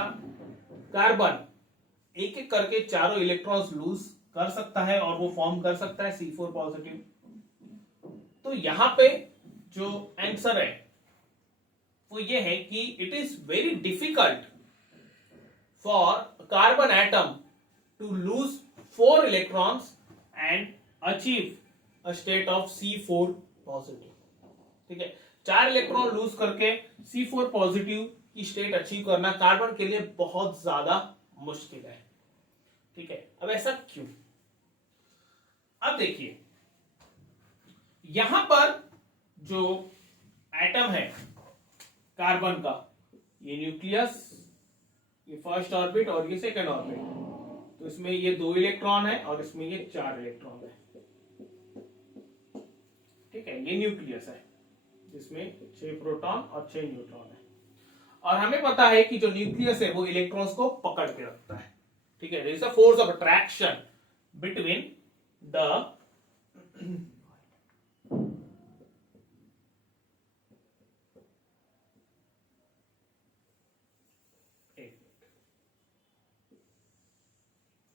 कार्बन एक एक करके चारों इलेक्ट्रॉन्स लूज कर सकता है और वो फॉर्म कर सकता है C4 पॉजिटिव? तो यहां पे जो आंसर है वो ये है कि it is very difficult for carbon atom to lose 4 electrons and achieve a state of C4 positive. ठीक है, 4 इलेक्ट्रॉन लूज करके C4 पॉजिटिव की स्टेट अचीव करना कार्बन के लिए बहुत ज्यादा मुश्किल है। ठीक है, अब ऐसा क्यों? अब देखिए, यहां पर जो एटम है कार्बन का, ये न्यूक्लियस, ये फर्स्ट ऑर्बिट और ये सेकंड ऑर्बिट, तो इसमें ये 2 इलेक्ट्रॉन है और इसमें ये 4 इलेक्ट्रॉन है। ठीक है, ये न्यूक्लियस है जिसमें 6 प्रोटॉन और 6 न्यूट्रॉन है, और हमें पता है कि जो न्यूक्लियस है वो इलेक्ट्रॉन्स को पकड़ के रखता है। ठीक है, there is a force of attraction between the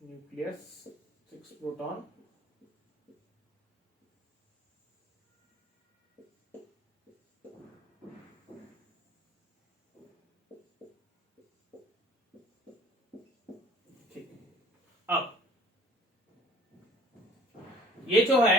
nucleus 6 proton अब ये जो है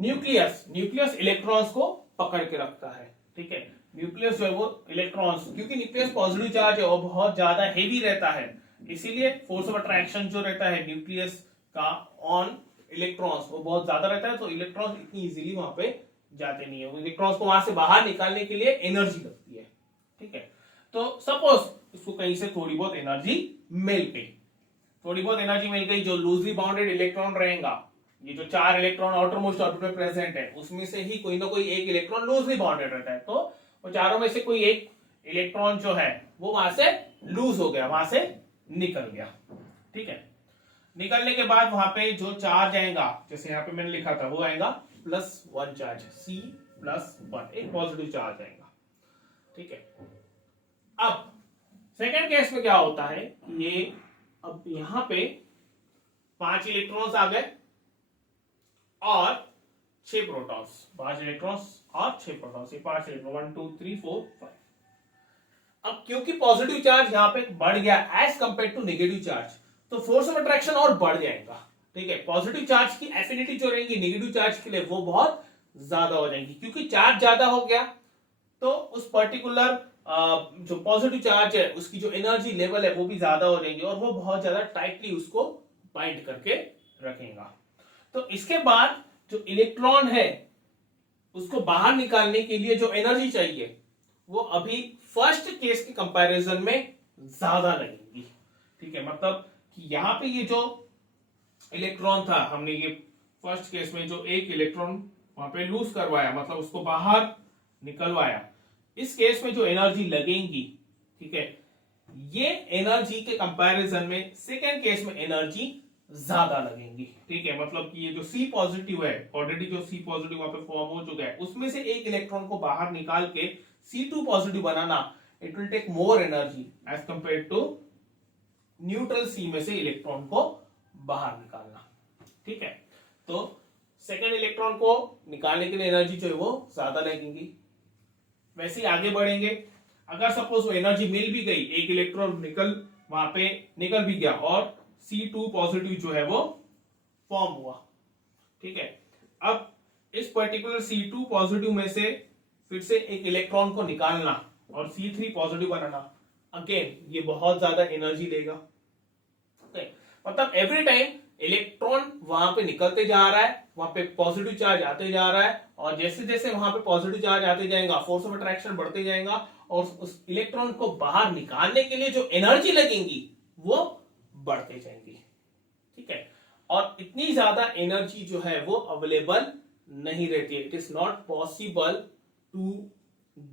न्यूक्लियस इलेक्ट्रॉन्स को पकड़ के रखता है। ठीक है, न्यूक्लियस जो है वो इलेक्ट्रॉन्स, क्योंकि न्यूक्लियस पॉजिटिव चार्ज है वो बहुत ज्यादा हेवी रहता है, इसीलिए फोर्स ऑफ अट्रैक्शन जो रहता है न्यूक्लियस का ऑन इलेक्ट्रॉन्स वो बहुत ज्यादा रहता है, तो इलेक्ट्रॉन्स इतनी इजीली वहां पे जाते नहीं है, इलेक्ट्रॉन्स को वहां से बाहर निकालने के लिए एनर्जी लगती है। ठीक है, तो सपोज इसको कहीं से थोड़ी बहुत एनर्जी मिल गई, जो लूजली बाउंडेड इलेक्ट्रॉन रहेगा, ये जो 4 इलेक्ट्रॉन आउटर मोस्ट ऑर्बिट में प्रेजेंट है उसमें से ही कोई ना कोई एक इलेक्ट्रॉन लूजली बाउंडेड रहता है, तो वो चारों में से कोई एक इलेक्ट्रॉन जो है वो वहां से लूज हो गया, वहां से निकल गया। ठीक है, निकलने के बाद वहां पे जो चार्ज आएगा, जैसे यहां पे मैंने लिखा था, वो आएगा +1 चार्ज, C+1, एक पॉजिटिव चार्ज आएगा। ठीक है, अब सेकेंड केस में क्या होता है कि ये अब यहां पे 5 इलेक्ट्रॉन्स आ गए और 6 प्रोटॉन्स, 5 इलेक्ट्रॉन्स और 6 प्रोटॉन्स, ये 5 इलेक्ट्रॉन 1 2 3 4 5। अब क्योंकि पॉजिटिव चार्ज यहां पे बढ़ गया as compare to negative charge, तो फोर्स ऑफ अट्रैक्शन और बढ़ जाएगा। ठीक है, पॉजिटिव चार्ज की एफिनिटी जो रहेगी नेगेटिव चार्ज के लिए वो बहुत ज्यादा हो जाएगी, क्योंकि चार्ज ज्यादा हो गया तो उस पर्टिकुलर जो पॉजिटिव चार्ज है उसकी जो एनर्जी लेवल है वो भी ज्यादा हो जाएंगे और वो बहुत ज्यादा टाइटली उसको बाइंड करके रखेगा। तो इसके बाद जो इलेक्ट्रॉन है उसको बाहर निकालने के लिए जो एनर्जी चाहिए वो अभी फर्स्ट केस के कंपैरिजन में ज्यादा लगेगी। ठीक है, मतलब कि यहां पे ये जो इलेक्ट्रॉन था, हमने ये फर्स्ट केस में जो एक इलेक्ट्रॉन वहां पे लूज करवाया, मतलब उसको बाहर निकलवाया, इस केस में जो एनर्जी लगेंगी, ठीक है, ये एनर्जी के कंपैरिजन में सेकेंड केस में एनर्जी ज्यादा लगेंगी। ठीक है, मतलब कि ये जो सी पॉजिटिव है, ऑलरेडी जो सी पॉजिटिव वहां पे फॉर्म हो चुका है, उसमें से एक इलेक्ट्रॉन को बाहर निकाल के C2 पॉजिटिव बनाना, it will take more energy as compare to neutral C में से इलेक्ट्रॉन को बाहर निकालना। ठीक है, तो सेकेंड इलेक्ट्रॉन को निकालने के लिए एनर्जी जो है वो ज्यादा लगेगी। वैसे ही आगे बढ़ेंगे, अगर सपोज वो एनर्जी मिल भी गई, एक इलेक्ट्रॉन वहां पे निकल भी गया और C2 पॉजिटिव जो है वो फॉर्म हुआ। ठीक है, अब इस पर्टिकुलर C2 पॉजिटिव में से फिर से एक इलेक्ट्रॉन को निकालना और C3 पॉजिटिव बनाना, अगेन ये बहुत ज्यादा एनर्जी लेगा। मतलब एवरी टाइम इलेक्ट्रॉन वहां पे निकलते जा रहा है, वहां पे पॉजिटिव चार्ज आते जा रहा है, और जैसे जैसे वहां पे पॉजिटिव चार्ज आते जाएगा, फोर्स ऑफ अट्रैक्शन बढ़ते जाएगा, और उस इलेक्ट्रॉन को बाहर निकालने के लिए जो एनर्जी लगेंगी वो बढ़ते जाएंगी। ठीक है, और इतनी ज्यादा एनर्जी जो है वो अवेलेबल नहीं रहती है। It is not possible to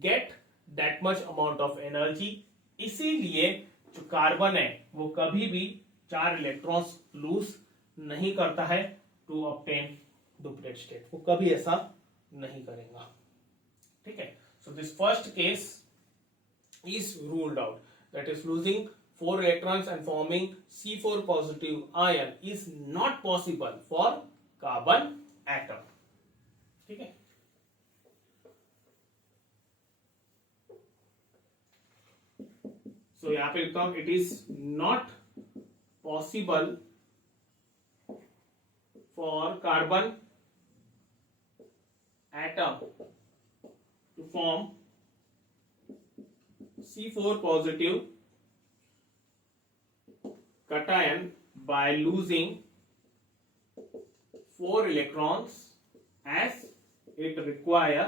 get that much amount of energy. इसीलिए जो कार्बन है वो कभी भी 4 इलेक्ट्रॉन्स लूज नहीं करता है टू ऑब्टेन डुप्लेट स्टेट, वो कभी ऐसा नहीं करेगा। ठीक है, so this first case is ruled out, that is losing 4 electrons and forming C4 positive ion is not possible for carbon atom. ठीक है, so यहां पे लिखता हूं, it is not possible for carbon atom to form C4 positive cation by losing 4 electrons, as it require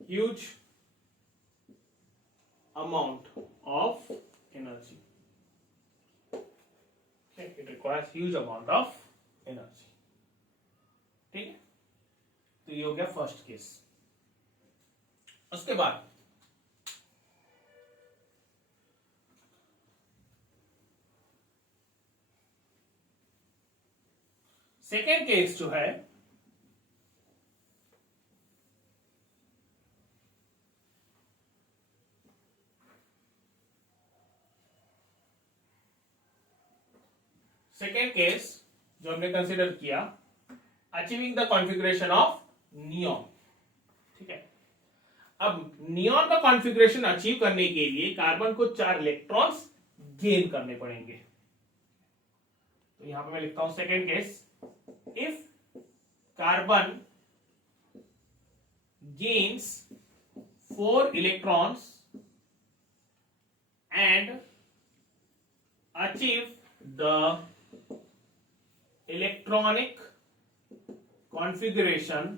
huge amount of energy. Okay, it requires huge amount of energy. ठीक है, तो ये हो गया फर्स्ट केस। उसके बाद second case जो है, सेकेंड केस जो हमने कंसिडर किया, achieving the configuration of neon. ठीक है, अब नियॉन का कॉन्फ़िगरेशन अचीव करने के लिए कार्बन को 4 इलेक्ट्रॉन्स गेन करने पड़ेंगे। तो यहां पे मैं लिखता हूं second case, if carbon gains 4 electrons and achieve the electronic configuration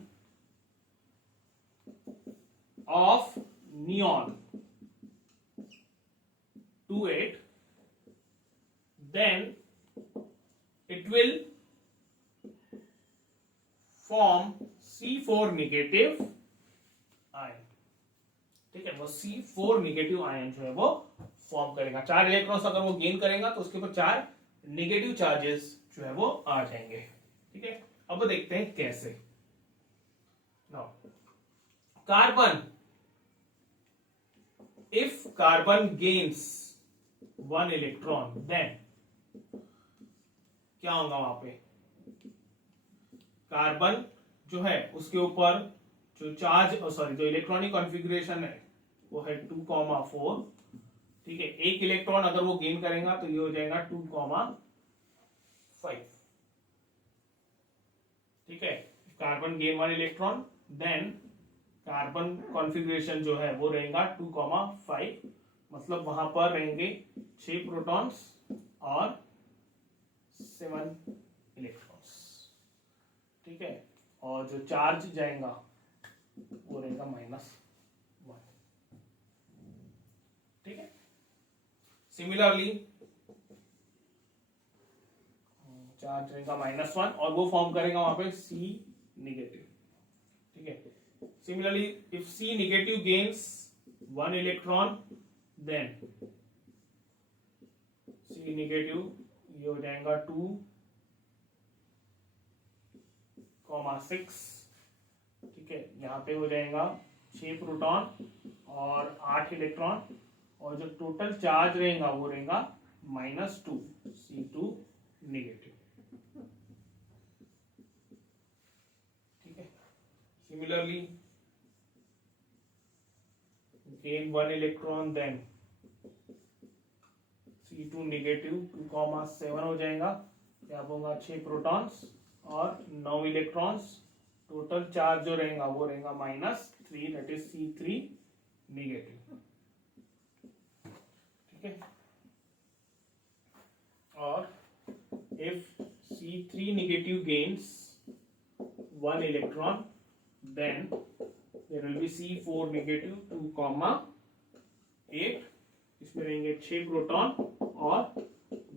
of neon 2,8, then it will form C4 negative ion। ठीक है, वो C4 नेगेटिव आयन जो है वो फॉर्म करेगा। 4 इलेक्ट्रॉन्स अगर वो गेन करेगा तो उसके ऊपर 4 नेगेटिव चार्जेस जो है वो आ जाएंगे। ठीक है, अब देखते हैं कैसे। Now carbon, if carbon gains 1 electron, then क्या होगा वहां पे, कार्बन जो है उसके ऊपर जो चार्ज, जो इलेक्ट्रॉनिक कॉन्फ़िगरेशन है वो है 2,4। ठीक है, एक इलेक्ट्रॉन अगर वो गेन करेगा तो ये हो जाएगा 2,5। ठीक है, carbon gain 1 electron, then carbon configuration जो है वो रहेगा 2,5, मतलब वहां पर रहेंगे 6 प्रोटॉन्स और 7 इलेक्ट्रॉन्स, ठीक है। और जो चार्ज जाएगा वो रहेगा -1, ठीक है। सिमिलरली चार्ज रहेगा -1 और वो फॉर्म करेगा वहां पे C नेगेटिव, ठीक है। Similarly if C negative gains 1 electron, then C negative ये हो जाएगा 2,6, ठीक है। यहाँ पे हो जाएगा 6 प्रोटॉन और 8 इलेक्ट्रॉन, और जो टोटल चार्ज रहेगा वो रहेगा -2, C2 नेगेटिव, ठीक है। Similarly gain 1 electron, then C2 negative 2,7 हो जाएगा, क्या होगा 6 प्रोटॉन्स और 9 इलेक्ट्रॉन्स, टोटल चार्ज जो रहेगा वो रहेगा -3, दैट इज C3 नेगेटिव, ठीक है। और if C3 negative gains 1 electron, then there will be C4 negative 2,8, इसमें रहेंगे 6 प्रोटॉन और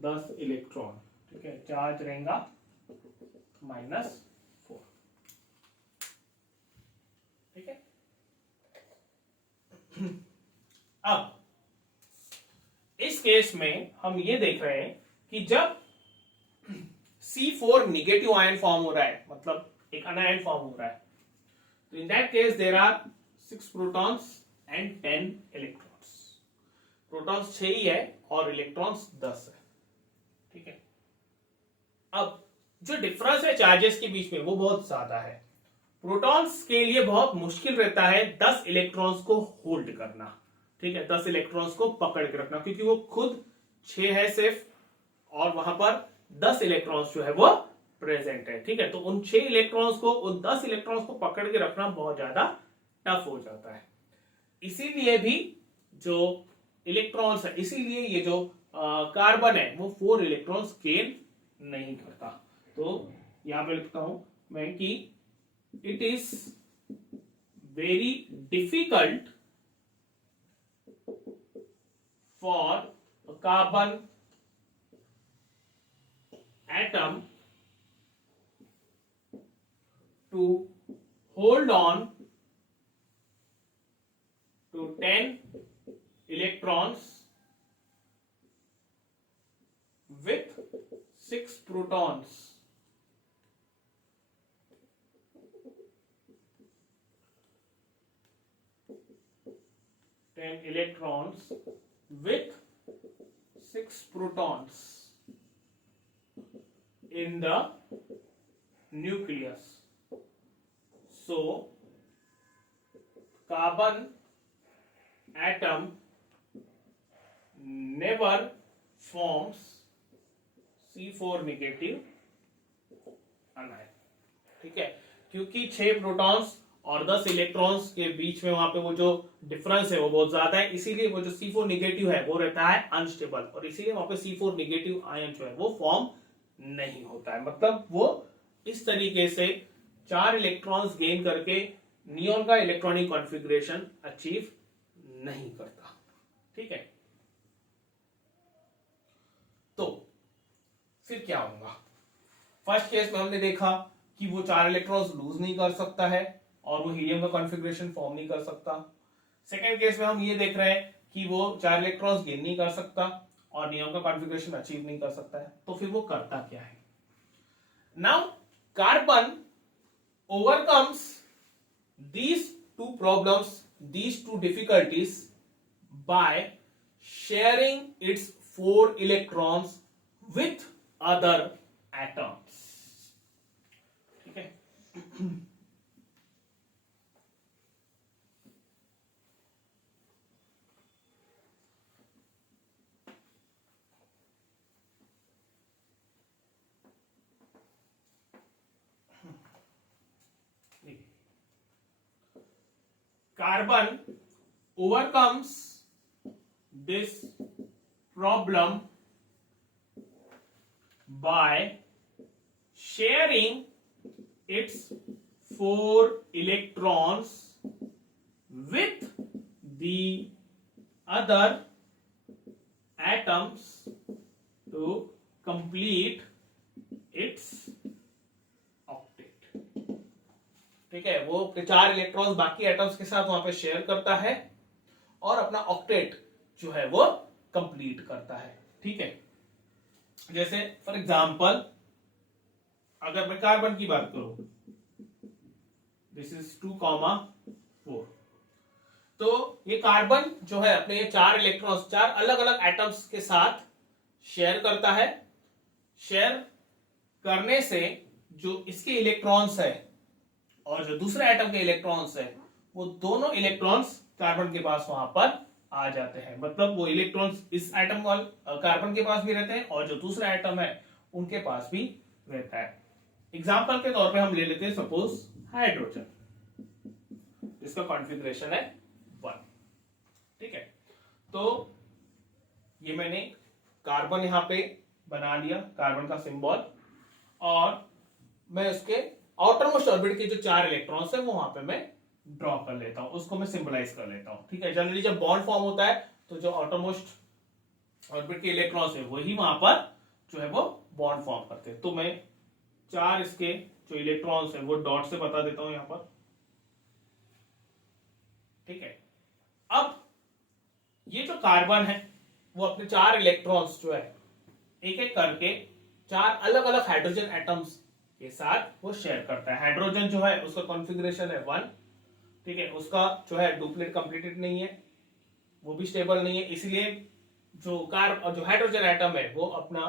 10 इलेक्ट्रॉन, ठीक है। चार्ज रहेगा -4, ठीक है। अब इस केस में हम ये देख रहे हैं कि जब C4 नेगेटिव आयन फॉर्म हो रहा है, मतलब एक अनायन फॉर्म हो रहा है, तो in that case there are 6 protons and 10 electrons. Protons 6 ही है और इलेक्ट्रॉन्स 10 है, ठीक है। अब जो डिफरेंस है चार्जेस के बीच में वो बहुत ज्यादा है। प्रोटॉन्स के लिए बहुत मुश्किल रहता है 10 इलेक्ट्रॉन्स को होल्ड करना, ठीक है, 10 इलेक्ट्रॉन्स को पकड़ के रखना, क्योंकि वो खुद 6 है सिर्फ, और वहां पर 10 इलेक्ट्रॉन्स जो है वो प्रेजेंट है, ठीक है। तो उन 6 इलेक्ट्रॉन्स को, उन 10 इलेक्ट्रॉन्स को पकड़ के रखना बहुत ज्यादा टफ हो जाता है। इसीलिए भी जो इलेक्ट्रॉन्स है, इसीलिए ये जो कार्बन है वो 4 इलेक्ट्रॉन्स गेन नहीं करता। तो यहां पे लिखता हूं मैं कि it is very difficult for carbon atom to hold on to 10 electrons with 6 protons. Electrons with 6 protons in the nucleus. So carbon atom never forms C4 negative अनायन, ठीक है, क्योंकि 6 प्रोटॉन्स और 10 इलेक्ट्रॉन्स के बीच में वहां पे वो जो डिफरेंस है वो बहुत ज्यादा है, इसीलिए वो जो C4 नेगेटिव है वो रहता है अनस्टेबल, और इसीलिए वहां पे C4 नेगेटिव आयन जो है वो फॉर्म नहीं होता है। मतलब वो इस तरीके से 4 इलेक्ट्रॉन्स गेन करके नियॉन का इलेक्ट्रॉनिक कॉन्फ़िगरेशन अचीव नहीं करता, ठीक है। तो फिर क्या होगा? फर्स्ट केस में हमने देखा कि वो 4 इलेक्ट्रॉन्स लूज नहीं कर सकता है और वो हीलियम का कॉन्फ़िगरेशन फॉर्म नहीं कर सकता। सेकेंड केस में हम ये देख रहे हैं कि वो 4 इलेक्ट्रॉन्स गेन नहीं कर सकता और नियॉन का कॉन्फ़िगरेशन अचीव नहीं कर सकता है। तो फिर वो करता क्या है? Now carbon overcomes these two problems, these two difficulties by sharing its 4 electrons with other atoms, ठीक है। carbon overcomes this problem by sharing its 4 electrons with the other atoms to complete its octet. ठीक है, वो अपने 4 electrons बाकी atoms के साथ वहां पे शेयर करता है और अपना ऑक्टेट जो है वो कंप्लीट करता है. ठीक है, जैसे फॉर एग्जांपल अगर मैं कार्बन की बात करूं, दिस इज 2,4. तो ये कार्बन जो है अपने ये 4 इलेक्ट्रॉन्स 4 अलग अलग एटम्स के साथ शेयर करता है. शेयर करने से जो इसके इलेक्ट्रॉन्स है और जो दूसरे एटम के इलेक्ट्रॉन्स है, वो दोनों इलेक्ट्रॉन्स कार्बन के पास वहां पर आ जाते हैं. मतलब वो इलेक्ट्रॉन्स इस एटम कार्बन के पास भी रहते हैं और जो दूसरा एटम है उनके पास भी रहता है. एग्जाम्पल के तौर पे हम ले लेते हैं सपोज हाइड्रोजन, इसका कॉन्फ़िगरेशन है 1. ठीक है, तो ये मैंने कार्बन यहां पे बना लिया, कार्बन का सिंबल, और मैं उसके आउटर मोस्ट ऑर्बिट के जो 4 इलेक्ट्रॉन्स है वो वहां पे मैं ड्रॉ कर लेता हूं, उसको मैं सिंबलाइज कर लेता हूं. ठीक है, जनरली जब बॉन्ड फॉर्म होता है तो जो आउटर मोस्ट ऑर्बिट के इलेक्ट्रॉन्स है वही वहां पर जो है वो बॉन्ड फॉर्म करते हैं. तो मैं 4 इसके जो इलेक्ट्रॉन्स है वो डॉट से बता देता हूं यहां पर. ठीक है, अब ये जो कार्बन है वो अपने 4 इलेक्ट्रॉन्स जो है एक एक करके 4 अलग अलग हाइड्रोजन एटम्स के साथ वो शेयर करता है. हाइड्रोजन जो है उसका कॉन्फ़िगरेशन है 1. ठीक है, उसका जो है डुप्लेट कंप्लीटेड नहीं है, वो भी स्टेबल नहीं है, इसलिए जो हाइड्रोजन एटम है वो अपना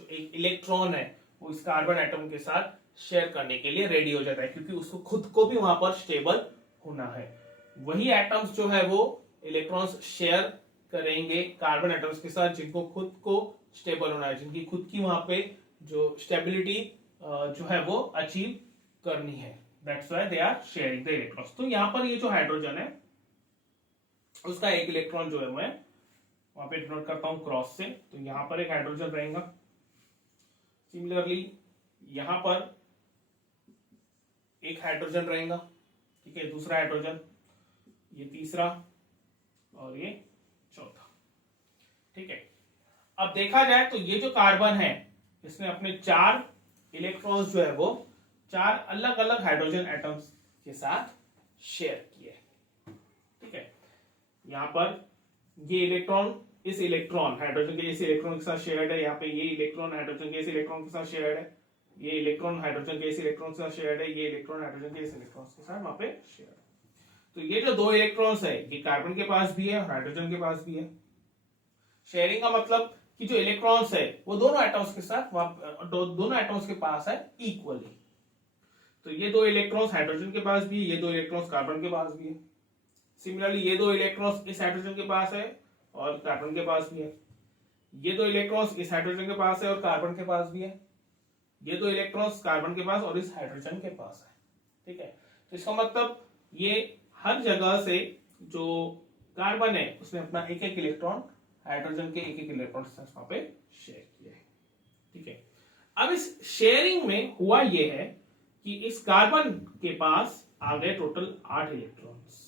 जो एक इलेक्ट्रॉन है वो इस कार्बन एटम के साथ शेयर करने के लिए रेडी हो जाता है, क्योंकि उसको खुद को भी वहां पर स्टेबल होना है. वही एटम्स जो है वो इलेक्ट्रॉन्स शेयर करेंगे कार्बन एटम्स के साथ जिनको खुद को स्टेबल होना है, जिनकी खुद की वहां पे जो स्टेबिलिटी जो है वो अचीव करनी है. That's why they are sharing the electrons. तो यहां पर ये जो हाइड्रोजन है उसका एक इलेक्ट्रॉन जो है मैं वहां पे डिनोट करता हूं क्रॉस से. तो यहां पर एक हाइड्रोजन रहेगा. सिमिलरली यहां पर एक हाइड्रोजन रहेगा. ठीक है, दूसरा हाइड्रोजन, ये तीसरा और ये चौथा. ठीक है, अब देखा जाए तो ये जो कार्बन है इसने अपने 4 इलेक्ट्रॉन्स जो है वो 4 अलग अलग हाइड्रोजन एटम्स के साथ शेयर किए. ठीक है, यहां पर ये इलेक्ट्रॉन इस इलेक्ट्रॉन हाइड्रोजन के इस इलेक्ट्रॉन के साथ शेयर्ड है. यहाँ पे ये इलेक्ट्रॉन हाइड्रोजन के इस इलेक्ट्रॉन के साथ शेयर्ड है. ये इलेक्ट्रॉन हाइड्रोजन के इस इलेक्ट्रॉन के साथ शेयर्ड है. ये इलेक्ट्रॉन हाइड्रोजन के इस इलेक्ट्रॉन के साथ वहां पे शेयर्ड है. तो ये जो 2 इलेक्ट्रॉन्स है ये कार्बन के पास भी है और हाइड्रोजन के पास भी है. शेयरिंग का मतलब कि जो इलेक्ट्रॉन्स है वो दोनों एटम्स के साथ दोनों एटम्स के पास है इक्वली. तो ये 2 इलेक्ट्रॉन्स हाइड्रोजन के पास भी है, ये 2 इलेक्ट्रॉन्स कार्बन के पास भी है. सिमिलरली ये 2 इलेक्ट्रॉन्स इस हाइड्रोजन के पास है और कार्बन के पास भी है. ये 2 इलेक्ट्रॉन्स इस हाइड्रोजन के पास है और कार्बन के पास भी है. ये 2 इलेक्ट्रॉन्स कार्बन के पास और इस हाइड्रोजन के पास है. ठीक है, तो इसका मतलब ये हर जगह से जो कार्बन है उसने अपना एक एक इलेक्ट्रॉन हाइड्रोजन के एक एक इलेक्ट्रॉन के साथ वहां पे शेयर किया है. ठीक है, अब इस शेयरिंग में हुआ ये है कि इस कार्बन के पास आ गए टोटल 8 इलेक्ट्रॉन्स.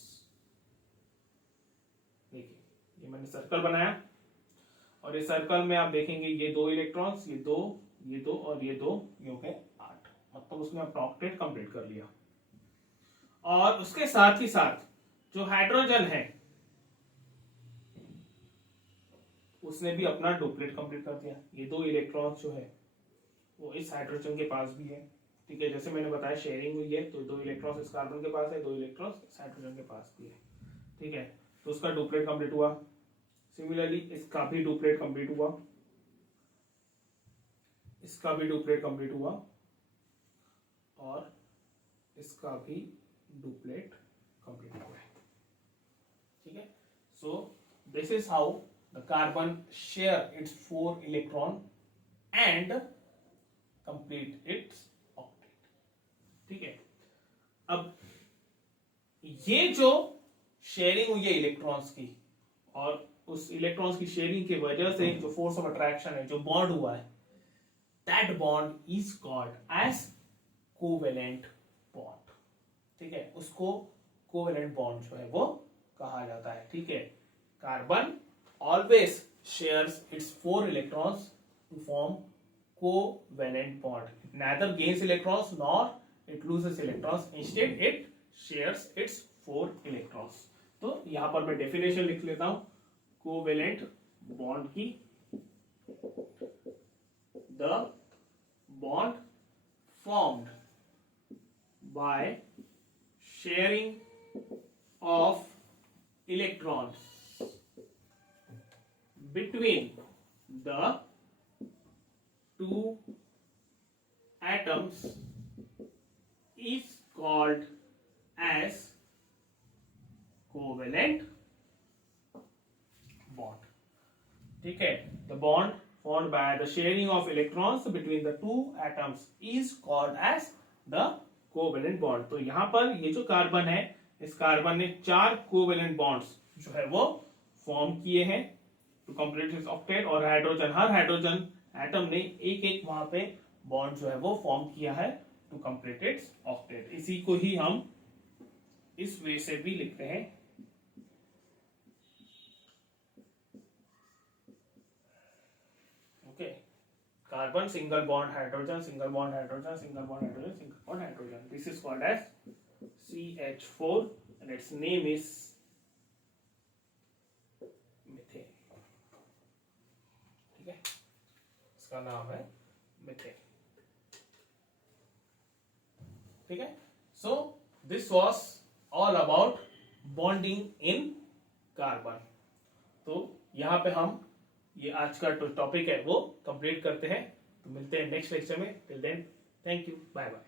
देखिए, ये मैंने सर्कल बनाया और इस सर्कल में आप देखेंगे ये 2 इलेक्ट्रॉन्स, ये 2 और ये 2, ये हो गए 8. मतलब उसने अपना ऑक्टेट कंप्लीट कर लिया. और उसके साथ ही साथ जो हाइड्रोजन है उसने भी अपना डुप्लेट कंप्लीट कर दिया. ये 2 इलेक्ट्रॉन्स जो है वो इस हाइड्रोजन के पास भी है. ठीक है, जैसे मैंने बताया शेयरिंग हुई है तो 2 इलेक्ट्रॉन्स इस कार्बन के पास है, 2 इलेक्ट्रॉन्स इस हाइड्रोजन के पास भी है. ठीक है, तो उसका डुप्लेट कंप्लीट हुआ. सिमिलरली इसका भी डुप्लेट कंप्लीट हुआ, इसका भी डुप्लेट कंप्लीट हुआ और इसका भी डुप्लेट कंप्लीट हुआ है. ठीक है, so this is how the carbon share its 4 electron and complete it's octet. ठीक है, अब ये जो शेयरिंग हुई है इलेक्ट्रॉन्स की, और उस इलेक्ट्रॉन्स की शेयरिंग की वजह से जो फोर्स ऑफ अट्रैक्शन है, जो बॉन्ड हुआ है, that bond is called as covalent bond. ठीक है, उसको कोवेलेंट बॉन्ड जो है वो कहा जाता है। ठीक है, carbon always shares its 4 electrons to form covalent bond. It neither gains electrons nor it loses electrons. Instead, it shares its 4 electrons. तो यहां पर मैं डेफिनेशन लिख लेता हूं कोवेलेंट बॉन्ड की. The bond formed by sharing of electrons between the two atoms is called as covalent bond. ठीक है, the bond formed by the sharing of electrons between the two atoms is called as the covalent bond. तो यहां पर ये जो carbon है, इस carbon ने 4 कोवेलेंट बॉन्ड्स जो है वो फॉर्म किए हैं टू कंप्लीट इट्स ऑक्टेट. और हाइड्रोजन, हर हाइड्रोजन एटम ने एक एक वहां पे बॉन्ड जो है वो फॉर्म किया है टू कंप्लीट इट्स ऑक्टेट. इसी को ही हम इस वे से भी लिखते हैं. Okay, carbon single bond hydrogen, single bond hydrogen, single bond hydrogen, single bond hydrogen. This is called as CH4 and its name is methane. ठीक है, इसका नाम है methane. ठीक है, so this was all about bonding in carbon. तो यहां पे हम ये आज का टॉपिक है वो कंप्लीट करते हैं. तो मिलते हैं नेक्स्ट लेक्चर में. Till then, thank you, bye bye.